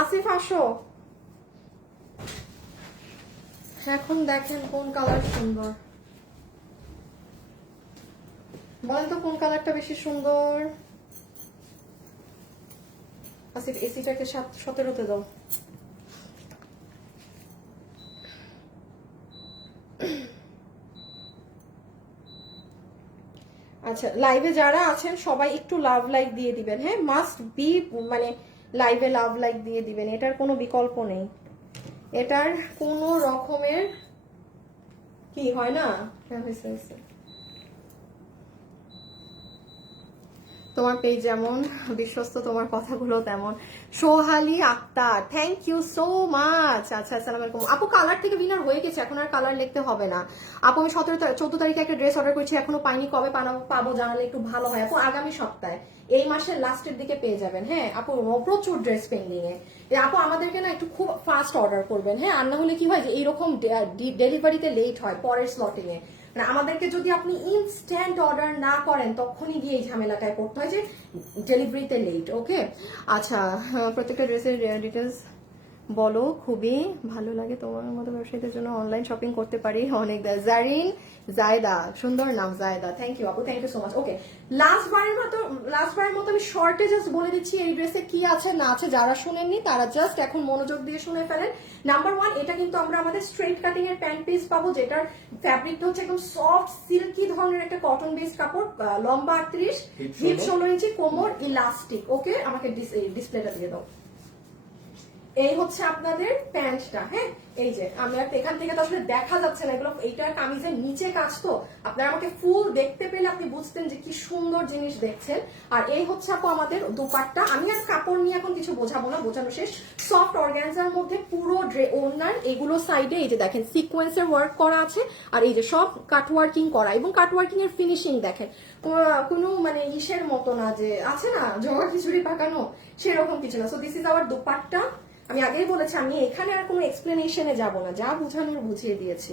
আসিফ আসো, এখন দেখেন কোন কালার সুন্দর, বলেন তো কোন কালারটা বেশি সুন্দর। আসিফ এসিটাকে 17তে দাও। আচ্ছা লাইভে যারা আছেন সবাই একটু লাভ লাইক দিয়ে দিবেন। হ্যাঁ মাস্ট বি, মানে লাইভে লাভ লাইক দিয়ে দিবেন, এটার কোনো বিকল্প নেই। এটার কোনো রকমের কি হয় না? হ্যাঁ, হয়েছে হয়েছে। তোমার পেজ যেমন বিশ্বস্ত, তোমার কথাগুলো তেমন। Sohali Akter, thank you so much. আচ্ছা, আসসালামু আলাইকুম আপু। কালার থেকে উইনার হয়ে গেছে, এখন আর কালার লিখতে হবে না আপু। আমি 14 তারিখে একটা ড্রেস অর্ডার করেছি, এখনো পাইনি। কবে পাবো জানালে একটু ভালো হয় আপু। আগামী সপ্তাহে, এই মাসের লাস্টের দিকে পেয়ে যাবেন। হ্যাঁ আপু, প্রচুর ড্রেস পেন্ডিং এ। আপু আমাদেরকে না একটু খুব ফাস্ট অর্ডার করবেন, হ্যাঁ। আর না হলে কি হয় যে এইরকম ডেলিভারিতে লেট হয় পরের স্লটিং এ। মানে আমাদেরকে যদি আপনি ইনস্ট্যান্ট অর্ডার না করেন, তখনই গিয়ে এই ঝামেলাটায় পড়তে হয় যে ডেলিভারিতে লেট। ওকে, আচ্ছা, প্রত্যেকটা ড্রেসের ডিটেলস বলো। খুবই ভালো লাগে, তোমার মতো ব্যবসায়ীদের জন্য অনলাইন শপিং করতে পারি অনেক। জারিন জায়দা, সুন্দর নাম জায়দা, থ্যাংক ইউ আপু, thank you so much. Okay, last বারের মতো আমি শর্টে জাস্ট বলে দিচ্ছি এই ড্রেসে কি আছে না আছে। যারা শুনেননি তারা জাস্ট এখন মনোযোগ দিয়ে শুনে ফেলেন। নাম্বার 1, এটা কিন্তু আমরা আমাদের স্ট্রেট কাটিং এর প্যান্ট পিস পাবো, যেটার ফ্যাব্রিকটা হচ্ছে একদম সফট সিল্কি ধরনের একটা কটন বেসড কাপড়। লম্বা 38, হিপ 16 ইঞ্চি, কোমর ইলাস্টিক। ওকে, আমাকে ডিসপ্লেটা দিয়ে দাও। এই হচ্ছে আপনাদের প্যান্টটা। হ্যাঁ, এই যে আমি এখান থেকে তো আসলে দেখা যাচ্ছে না এগুলো, এইটার কামিজের নিচে কাজ তো। আপনারা আমাকে ফুল দেখতে পেলে আপনি বুঝতেন যে কি সুন্দর জিনিস দেখছেন। আর এই হচ্ছে আপু আমাদের দুপাট্টা। আমি আর কাপড় নিয়ে এখন কিছু বোঝাবো না, বোঝানো শেষ। সফট অর্গানজার মধ্যে পুরো ওনার এগুলো সাইডে এই যে দেখেন সিকোয়েন্সের ওয়ার্ক করা আছে, আর এই যে সব কাটওয়ার্কিং করা, এবং কাটওয়ার্কিং এর ফিনিশিং দেখেন কোনো মানে ইসের মতো না যে আছে না জগা খিচুড়ি পাকানো, সেরকম কিছু না। So this is our dupatta. আমি আগেই বলেছি আমি এখানে আর কোনো এক্সপ্লেনেশনে যাব না, যা বুঝানোর বুঝিয়ে দিয়েছি।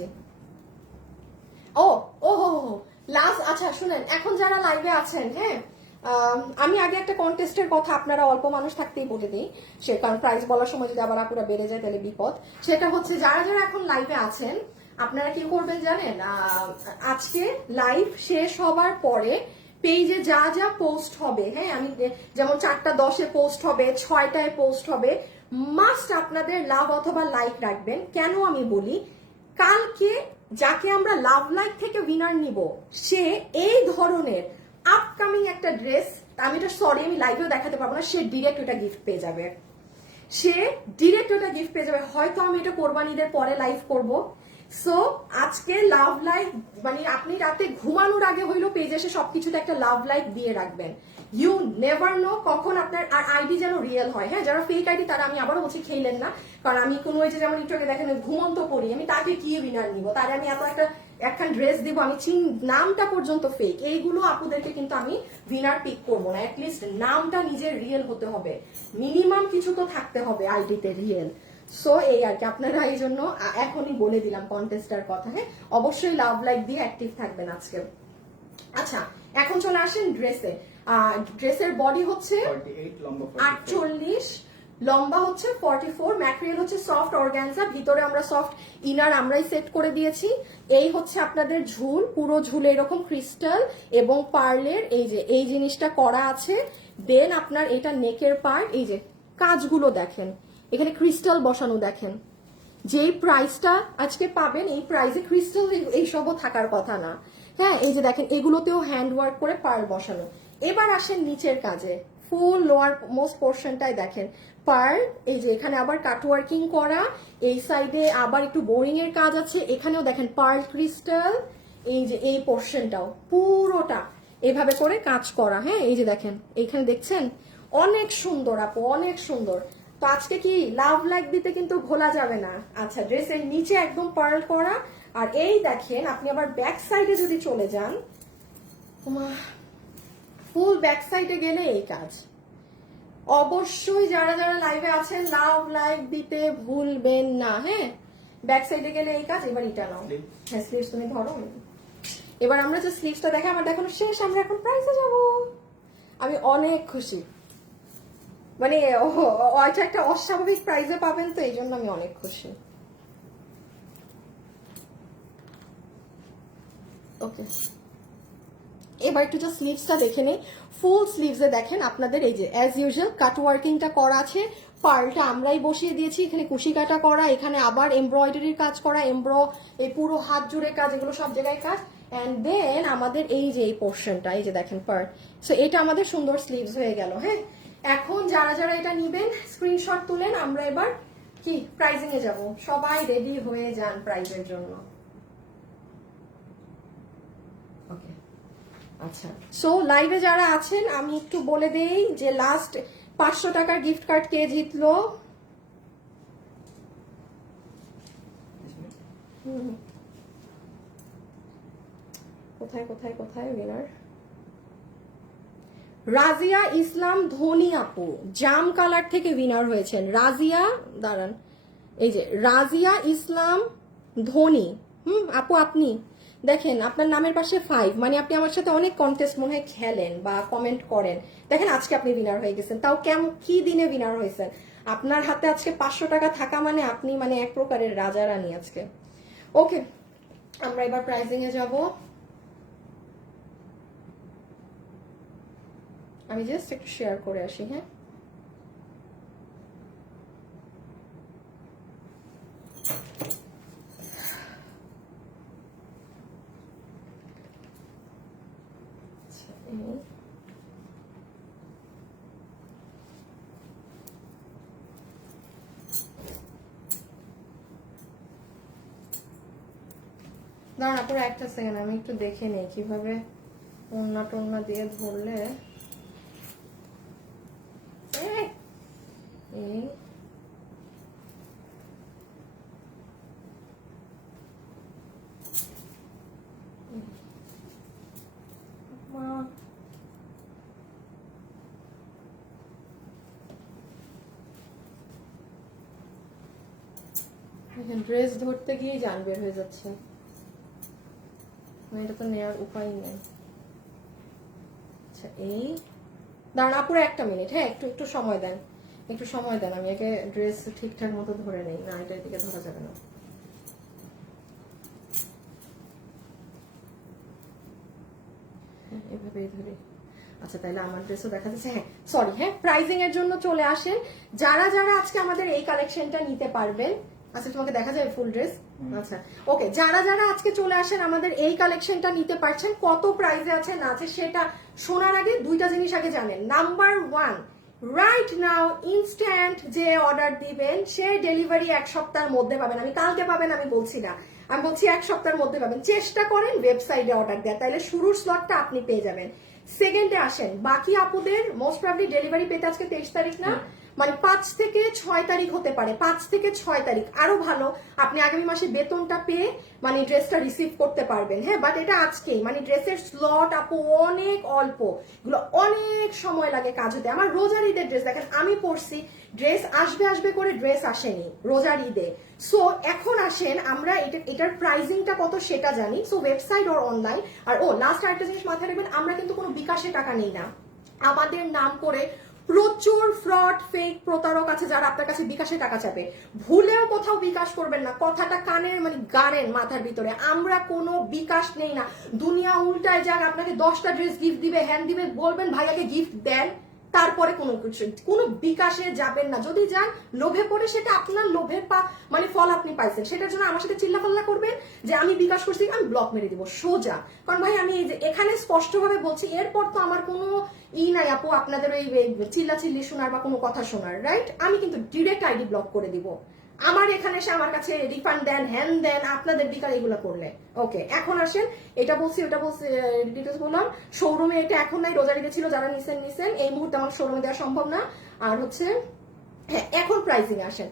ও ও হো লাস্ট, আচ্ছা শুনেন, এখন যারা লাইভে আছেন, হ্যাঁ, আমি আগে একটা কন্টেস্টের কথা আপনারা অল্প মানুষ থাকতেই বলে দিই, সে কারণ প্রাইস বলার সময় যদি আবার আপুরা বেড়ে যায় তাহলে বিপদ। সেটা হচ্ছে যারা যারা এখন লাইভে আছেন, আপনারা কি করবেন জানেন? আজকে লাইভ শেষ হবার পরে পেজে যা যা পোস্ট হবে, হ্যাঁ, আমি যেমন 4:10 পোস্ট হবে, 6টায় পোস্ট হবে, মাস্ট আপনাদের লাভ অথবা লাইক রাখবেন। কেন আমি বলি, কালকে যাকে আমরা লাভ লাইক থেকে উইনার নিব, সে এই ধরনের আপকামিং একটা ড্রেস, আমি এটা সরি আমি লাইভেও দেখাতে পারবো না, সে ডিরেক্ট ওটা গিফট পেয়ে যাবে। হয়তো আমি এটা কোরবানিদের পরে লাইভ করব। সো আজকে লাভ লাইক মানে আপনি রাতে ঘুমানোর আগে হইলো পেজে এসে সবকিছুতে একটা লাভ লাইক দিয়ে রাখবেন। ইউ নেভার নো কখন আপনার আর আইডি যেন রিয়েল হয়। হ্যাঁ, যারা ফেক আইডি তারা আমি আবারও বলছি খেলেন না, কারণ আমি কোনো ওই যে যেমন একটু আগে দেখেন ঘুমন্ত পড়ি, আমি তাকে কি উইনার নিব, তারে আমি এত একখান ড্রেস দিব, আমি নামটা পর্যন্ত ফেক। এইগুলো আপুদেরকে কিন্তু আমি উইনার পিক করবো না। অ্যাটলিস্ট নামটা নিজের রিয়েল হতে হবে, মিনিমাম কিছু তো থাকতে হবে আইডিতে রিয়েল। সো এই আর কি, আপনারা এই জন্য এখনই বলে দিলাম কন্টেস্টার কথা। হ্যাঁ, অবশ্যই লাভ লাইক দিয়ে অ্যাক্টিভ থাকবেন আজকে। আচ্ছা, এখন চলে আসেন ড্রেসে। ড্রেসের বডি হচ্ছে 48, লম্বা হচ্ছে 44, ম্যাটেরিয়াল হচ্ছে সফট অর্গানজা, ভিতরে আমরা সফট ইনার আমরাই সেট করে দিয়েছি। এই হচ্ছে আপনাদের ঝুল, পুরো ঝুলে এরকম ক্রিস্টাল এবং পার্লের এই যে এই জিনিসটা করা আছে। দেন আপনার এটা নেকের পার্ট, এই যে কাজগুলো দেখেন, এখানে ক্রিস্টাল বসানো দেখেন। যেই প্রাইসটা আজকে পাবেন এই প্রাইসে ক্রিস্টাল এইসবও থাকার কথা না। হ্যাঁ, এই যে দেখেন এগুলোতেও হ্যান্ড ওয়ার্ক করে পার্ল বসানো। এবার আসেন নিচের কাজে, ফুল লোয়ার মোস্ট পোর্শনটাই দেখেন পার্ল, এই যে এখানে আবার কাটওয়ার্কিং করা, এই সাইডে আবার একটু বোরিং এর কাজ আছে, এখানেও দেখেন পার্ল ক্রিস্টাল, এই যে এই পোর্শনটাও পুরোটা এভাবে করে কাজ করা। হ্যাঁ, এই যে দেখেন এইখানে দেখছেন, অনেক সুন্দর আপু, অনেক সুন্দর। তো আজকে কি লাভ লাইক দিতে কিন্তু ভোলা যাবে না। আচ্ছা, ড্রেসের নিচে একদম পার্ল করা, আর এই দেখেন আপনি আবার ব্যাক সাইডে যদি চলে যান, ফুল ব্যাক সাইডে গেলে এই কাজ। অবশ্যই যারা যারা লাইভে আছেন লাভ লাইক দিতে ভুলবেন না। হ্যাঁ, ব্যাক সাইডে গেলে এই কাজ। এবার এটা নাও, হ্যাঁ স্লিভস তুমি ধরো। এবার আমরা যে স্লিভসটা দেখে আমার দেখানো শেষ, আমরা এখন প্রাইসে যাব। আমি অনেক খুশি, মানে ওইটা একটা অস্বাভাবিক প্রাইজে পাবেন, তো এই জন্য আমি অনেক খুশি। ওকে, এবার একটু যে স্লিভসটা দেখে নেই। ফুল স্লিভসে দেখেন আপনাদের এই যে অ্যাজ ইউজুয়াল কাটওয়ার্কিংটা করা আছে, পার্লটা আমরাই বসিয়ে দিয়েছি, এখানে কুশি কাটা করা, এখানে আবার এমব্রয়ডারির কাজ করা, এই পুরো হাত জুড়ে কাজ, এগুলো সব জায়গায় কাজ। অ্যান্ড দেন আমাদের এই যে এই পোর্শনটা, এই যে দেখেন পার্ল। সো এটা আমাদের সুন্দর স্লিভস হয়ে গেল। হ্যাঁ, এখন যারা যারা এটা নিবেন স্ক্রিনশট তুলেন, আমরা এবার কি প্রাইজিং এ যাব, সবাই রেডি হয়ে যান প্রাইজের জন্য। ওকে আচ্ছা, সো লাইভে যারা আছেন আমি একটু বলে দেই যে লাস্ট 500 টাকার গিফট কার্ড কে জিতলো। কোথায় কোথায় কোথায় উইনার? রাজিয়া ইসলাম ধনী আপু জাম কালার থেকে উইনার হয়েছেন। রাজিয়া, দাঁড়ান, এই যে রাজিয়া ইসলাম ধনী, আপু আপনি দেখেন আপনার নামের পাশে 5, মানে আপনি আমার সাথে অনেক কন্টেস্ট মনে হয় খেলেন বা কমেন্ট করেন, দেখেন আজকে আপনি উইনার হয়ে গেছেন। তাও কি দিনে উইনার হয়েছেন? আপনার হাতে আজকে 500 টাকা থাকা মানে আপনি মানে এক প্রকারের রাজা রানী আজকে। ওকে, আমরা এবার প্রাইজিং এ যাব। আমি জাস্ট একটু শেয়ার করে আসি। হ্যাঁ, দাঁড়ান আপুরা একটা সেকেন্ড, আমি একটু দেখে নিই কিভাবে ওন্না টোন্না দিয়ে ধরলে এই ড্রেস ধরতে গিয়ে জান বের হয়ে যাচ্ছে, এটা তো নেওয়ার উপায় নেই। আচ্ছা এই দাঁড়ান আপুরা একটা মিনিট, হ্যাঁ একটু একটু সময় দেন, একটু সময় দেন, আমি একে ড্রেস ঠিকঠাক মতো ধরে নেই, না এটা এদিকে ধরা যাবে না। এভাবেই ধরি। আচ্ছা তাহলে আমার ড্রেসও দেখা যাচ্ছে। হ্যাঁ সরি, হ্যাঁ প্রাইজিং এর জন্য চলে আসেন যারা যারা আজকে আমাদের এই কালেকশনটা নিতে পারবেন। আচ্ছা তোমাকে দেখা যায় ফুল ড্রেস? আচ্ছা ওকে, যারা যারা আজকে চলে আসেন আমাদের এই কালেকশনটা নিতে পারছেন, কত প্রাইজে আছে না আছে সেটা শোনার আগে দুইটা জিনিস আগে জানেন। নাম্বার 1, রাইট নাও ইনস্ট্যান্ট যে অর্ডার দিবেন সে ডেলিভারি 1 সপ্তাহের মধ্যে পাবেন। আমি কালকে পাবেন আমি বলছি না, আমি বলছি 1 সপ্তাহের মধ্যে পাবেন। চেষ্টা করেন ওয়েবসাইটে অর্ডার দেওয়া, তাহলে শুরুর স্লটটা আপনি পেয়ে যাবেন। সেকেন্ডে আসেন বাকি আপুদের মোস্ট প্রবাবলি ডেলিভারি পেতে আজকে 23 তারিখ না, মানে 5 থেকে 6 তারিখ হতে পারে, 5 থেকে 6 তারিখ আরো ভালো, আপনি আগামী মাসে বেতনটা পেয়ে মানে ড্রেসটা রিসিভ করতে পারবেন। হ্যাঁ বাট এটা আজকেই, মানে ড্রেসের স্লট আপু অনেক অল্প, এগুলো অনেক সময় লাগে কাজ হতে। আমার রোজার ঈদের ড্রেস দেখেন আমি পরছি, ড্রেস আসবে আসবে করে ড্রেস আসেনি রোজার ঈদে। সো এখন আসেন আমরা এটার প্রাইসিংটা কত সেটা জানি। So website or online. আর লাস্ট আরেকটা জিনিস মাথায় রাখবেন, আমরা কিন্তু কোনো বিকাশে টাকা নেই না। আমাদের নাম করে প্রচুর ফ্রড ফেক প্রতারক আছে যারা আপনার কাছে বিকাশে টাকা চাবে, ভুলেও কোথাও বিকাশ করবেন না, কথাটা কানের মানে গাড়েন মাথার ভিতরে। আমরা কোনো বিকাশ নেই না, দুনিয়া উল্টায় যাক আপনাকে 10টা ড্রেস গিফট দিবে, হ্যান্ড দিবে, বলবেন ভাইয়াকে গিফট দেন, তারপরে কোনো বিকাশে যাবেন না। যদি যান লোভে পড়ে, সেটা আপনার লোভের মানে ফল আপনি পাইছেন, সেটার জন্য আমার সাথে চিল্লাপাল্লা করবেন যে আমি বিকাশ করছি, আমি ব্লক মেরে দিব সোজা। কারণ ভাই আমি এই যে এখানে স্পষ্টভাবে বলছি, এরপর তো আমার কোনো নাই আপু আপনাদের ওই চিল্লাচিল্লি শোনার বা কোনো কথা শোনার, রাইট? আমি কিন্তু ডিরেক্ট আইডি ব্লক করে দিব। আমার এখানে এসে আমার কাছে রিফান্ড দেন, হ্যান দেন, আপনাদের বিকার এগুলো করলে। ওকে এখন আসেন, এটা বলছি ওটা বলছি ডিটেলস বললাম। শোরুমে এটা এখন নাই, রোজার ঈদে ছিল, যারা নিছেন এই মুহূর্তে আমার শোরুমে দেওয়া সম্ভব না। আর হচ্ছে হ্যাঁ এখন প্রাইসিং আসেন,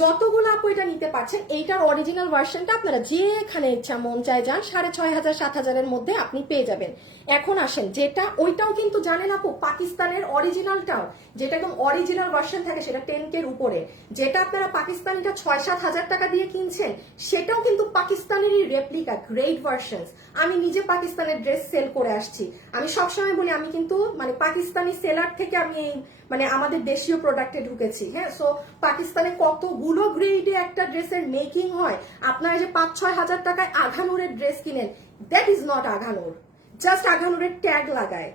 যতগুলো আপু এটা নিতে পারছেন, এইটার অরিজিনাল ভার্সনটা আপনারা যেখানে ইচ্ছা মন চায় যান 6,500 7,000-এর মধ্যে আপনি পেয়ে যাবেন। এখন আসেন যেটা ওইটাও কিন্তু জানেন আপু, পাকিস্তানের অরিজিনালটাও যেটা একদম অরিজিনাল ভার্সন থাকে সেটা 10K-র উপরে, যেটা আপনারা পাকিস্তানিটা 6-7 হাজার টাকা দিয়ে কিনছেন সেটাও কিন্তু পাকিস্তানেরই রেপ্লিকা গ্রেট ভার্সন। আমি নিজে পাকিস্তানের ড্রেস সেল করে আসছি, আমি সবসময় বলি আমি কিন্তু মানে পাকিস্তানি সেলার থেকে আমি এই মানে আমাদের দেশীয় প্রোডাক্টে ঢুকেছি। হ্যাঁ সো পাকিস্তানে কতগুলো গ্রেডে একটা ড্রেসের মেকিং হয়, আপনারা যে 5-6 হাজার টাকায় আঘানুরের ড্রেস কিনেন, that is not Aghanoor, just আঘানুরের ট্যাগ লাগায়।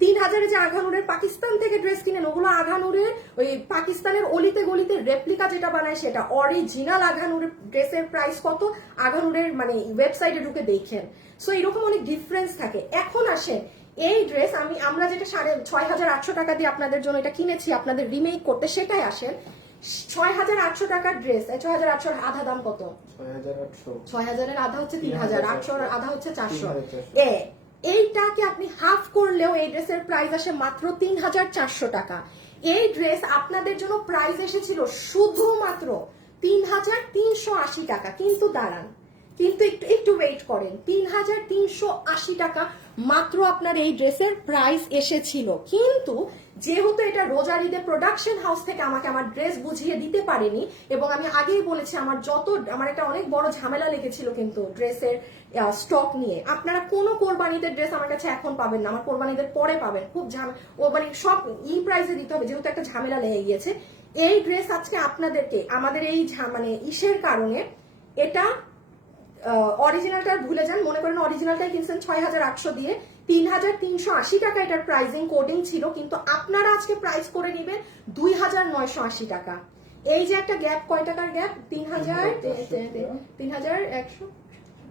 3,000-এ যে আঘানুরের পাকিস্তান থেকে ড্রেস কিনেন ওগুলো আঘানুরের ওই পাকিস্তানের অলিতে গলিতে রেপ্লিকা যেটা বানায় সেটা। অরিজিনাল আঘানুরের ড্রেসের প্রাইস কত আঘানুরের মানে ওয়েবসাইটে ঢুকে দেখেন। সো এরকম অনেক ডিফারেন্স থাকে। এখন আসেন এই ড্রেস আমরা যেটা 6,500 টাকা দিয়ে আপনাদের জন্য এটা কিনেছি আপনাদের রিমেক করতে, সেটাই আসেন 6,800 টাকার ড্রেস, 6,800 আধা দাম কত? 6,800 6,000-এর আধা হচ্ছে 3,000, 800 আধা হচ্ছে 400। 3,400 এইটাকে আপনি হাফ করলেও এই ড্রেসের প্রাইস আসে মাত্র 3,400 টাকা। এই ড্রেস আপনাদের জন্য প্রাইস এসেছিল শুধুমাত্র 3,380 টাকা। কিন্তু দাঁড়ান, কিন্তু একটু ওয়েট করেন, 3,380 টাকা মাত্র আপনার এই ড্রেসের প্রাইস এসেছিল। কিন্তু যেহেতু এটা রোজার ঈদে প্রোডাকশন হাউস থেকে আমাকে আমার ড্রেস বুঝিয়ে দিতে পারেনি, এবং আমি আগেই বলেছি আমার একটা অনেক বড় ঝামেলা লেগেছিল কিন্তু ড্রেসের স্টক নিয়ে। আপনারা কোনো কোরবানিদের ড্রেস আমার কাছে এখন পাবেন না, আমার কোরবানিদের পরে পাবেন। খুব মানে সব প্রাইসে দিতে হবে, যেহেতু একটা ঝামেলা লেগে গিয়েছে। এই ড্রেস আজকে আপনাদেরকে আমাদের এই মানে ইসের কারণে, এটা অরিজিনালটা ভুলে যান, মনে করেন অরিজিনালটাই কিনছেন 6,800 দিয়ে, 3,380 টাকা এটার প্রাইসিং কোডিং ছিল, কিন্তু আপনারা আজকে প্রাইস করে নেবেন 2,980 টাকা। এই যে একটা গ্যাপ, কয় টাকার গ্যাপ? 3,100,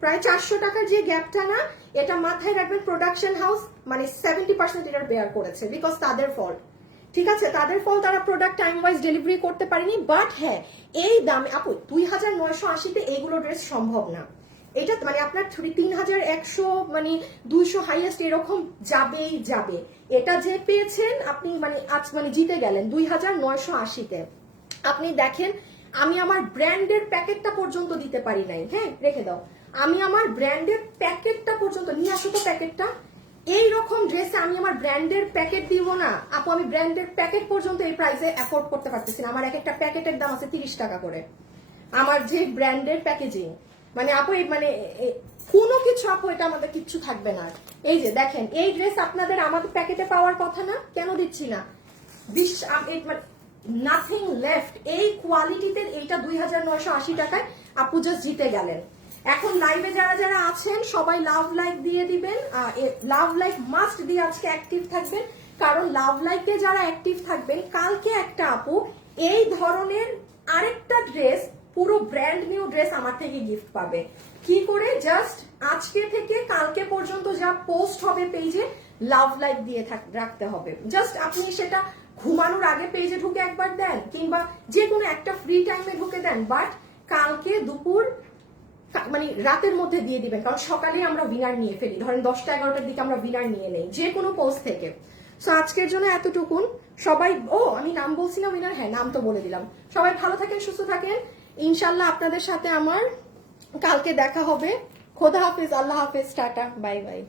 প্রায় 400 টাকার যে গ্যাপটা না, এটা মাথায় রাখবেন। প্রোডাকশন হাউস মানে 70% এটার বেয়ার করেছে, বিকজ তাদের ফল্ট। ঠিক আছে, তাদের ফল, তারা প্রোডাক্ট টাইম ওয়াইজ ডেলিভারি করতে পারেনি। বাট হ্যাঁ, এই দামে আপু 2,980-তে এইগুলো ড্রেস সম্ভব না। এটা মানে আপনার 3,100 মানে 200 হাইয়েস্ট এরকম যাবেই যাবে। এটা যে পেয়েছেন আপনি মানে আজ মানে জিতে গেলেন 2,980-তে। আপনি দেখেন, আমি আমার ব্র্যান্ডের প্যাকেটটা পর্যন্ত দিতে পারি নাই। হ্যাঁ, রেখে দাও, আমি আমার ব্র্যান্ডের প্যাকেটটা পর্যন্ত নিয়ে আসো তো। প্যাকেটটা এই রকম ড্রেসে আমি আমার ব্র্যান্ডের প্যাকেট দিব না আপু, আমি ব্র্যান্ডের প্যাকেট পর্যন্ত এই প্রাইসে অ্যাফোর্ড করতে পারতেছি না। আমার এক একটা প্যাকেটের দাম আছে 30 টাকা করে, আমার যে ব্র্যান্ডের প্যাকেজিং। মানে আপু মানে কোনো কিছু আপু, এটা আমাদের কিচ্ছু থাকবে না। এই যে দেখেন, এই ড্রেস আপনাদের আমাদের প্যাকেটে পাওয়ার কথা না, কেন দিচ্ছি না? Nothing left. এই কোয়ালিটিতে এইটা 2,980 টাকায় আপু জাস্ট জিতে গেলেন। এখন লাইভে যারা যারা আছেন সবাই লাভ লাইক দিয়ে দিবেন, লাভ লাইক মাস্ট দিয়ে আজকে অ্যাক্টিভ থাকবেন, কারণ লাভ লাইকে যারা অ্যাক্টিভ থাকবেন, কালকে একটা আপু এই ধরনের আরেকটা ড্রেস, পুরো ব্র্যান্ড নিউ ড্রেস আমার থেকে গিফট পাবে। কি করে? জাস্ট আজকে থেকে কালকে পর্যন্ত যা পোস্ট হবে পেজে, লাভ লাইক দিয়ে রাখতে হবে। জাস্ট আপনি সেটা ঘুমানোর আগে পেজে ঢুকে একবার দেন, কিংবা যে কোনো একটা ফ্রি টাইমে ঢুকে দেন, বাট কালকে দুপুর মানে রাতের মধ্যে দিয়ে দিবেন, কারণ সকালে আমরা উইনার নিয়ে ফেলি। ধরেন 10টা-11টার দিকে আমরা উইনার নিয়ে নেই যে কোনো পোস্ট থেকে। সো আজকের জন্য এতটুকুন। সবাই, আমি নাম বলছি না উইনার? হ্যাঁ, নাম তো বলে দিলাম। সবাই ভালো থাকেন, সুস্থ থাকেন। ইনশাল্লাহ আপনাদের সাথে আমার কালকে দেখা হবে। খোদা হাফেজ, আল্লাহ হাফেজ, টাটা, বাই বাই।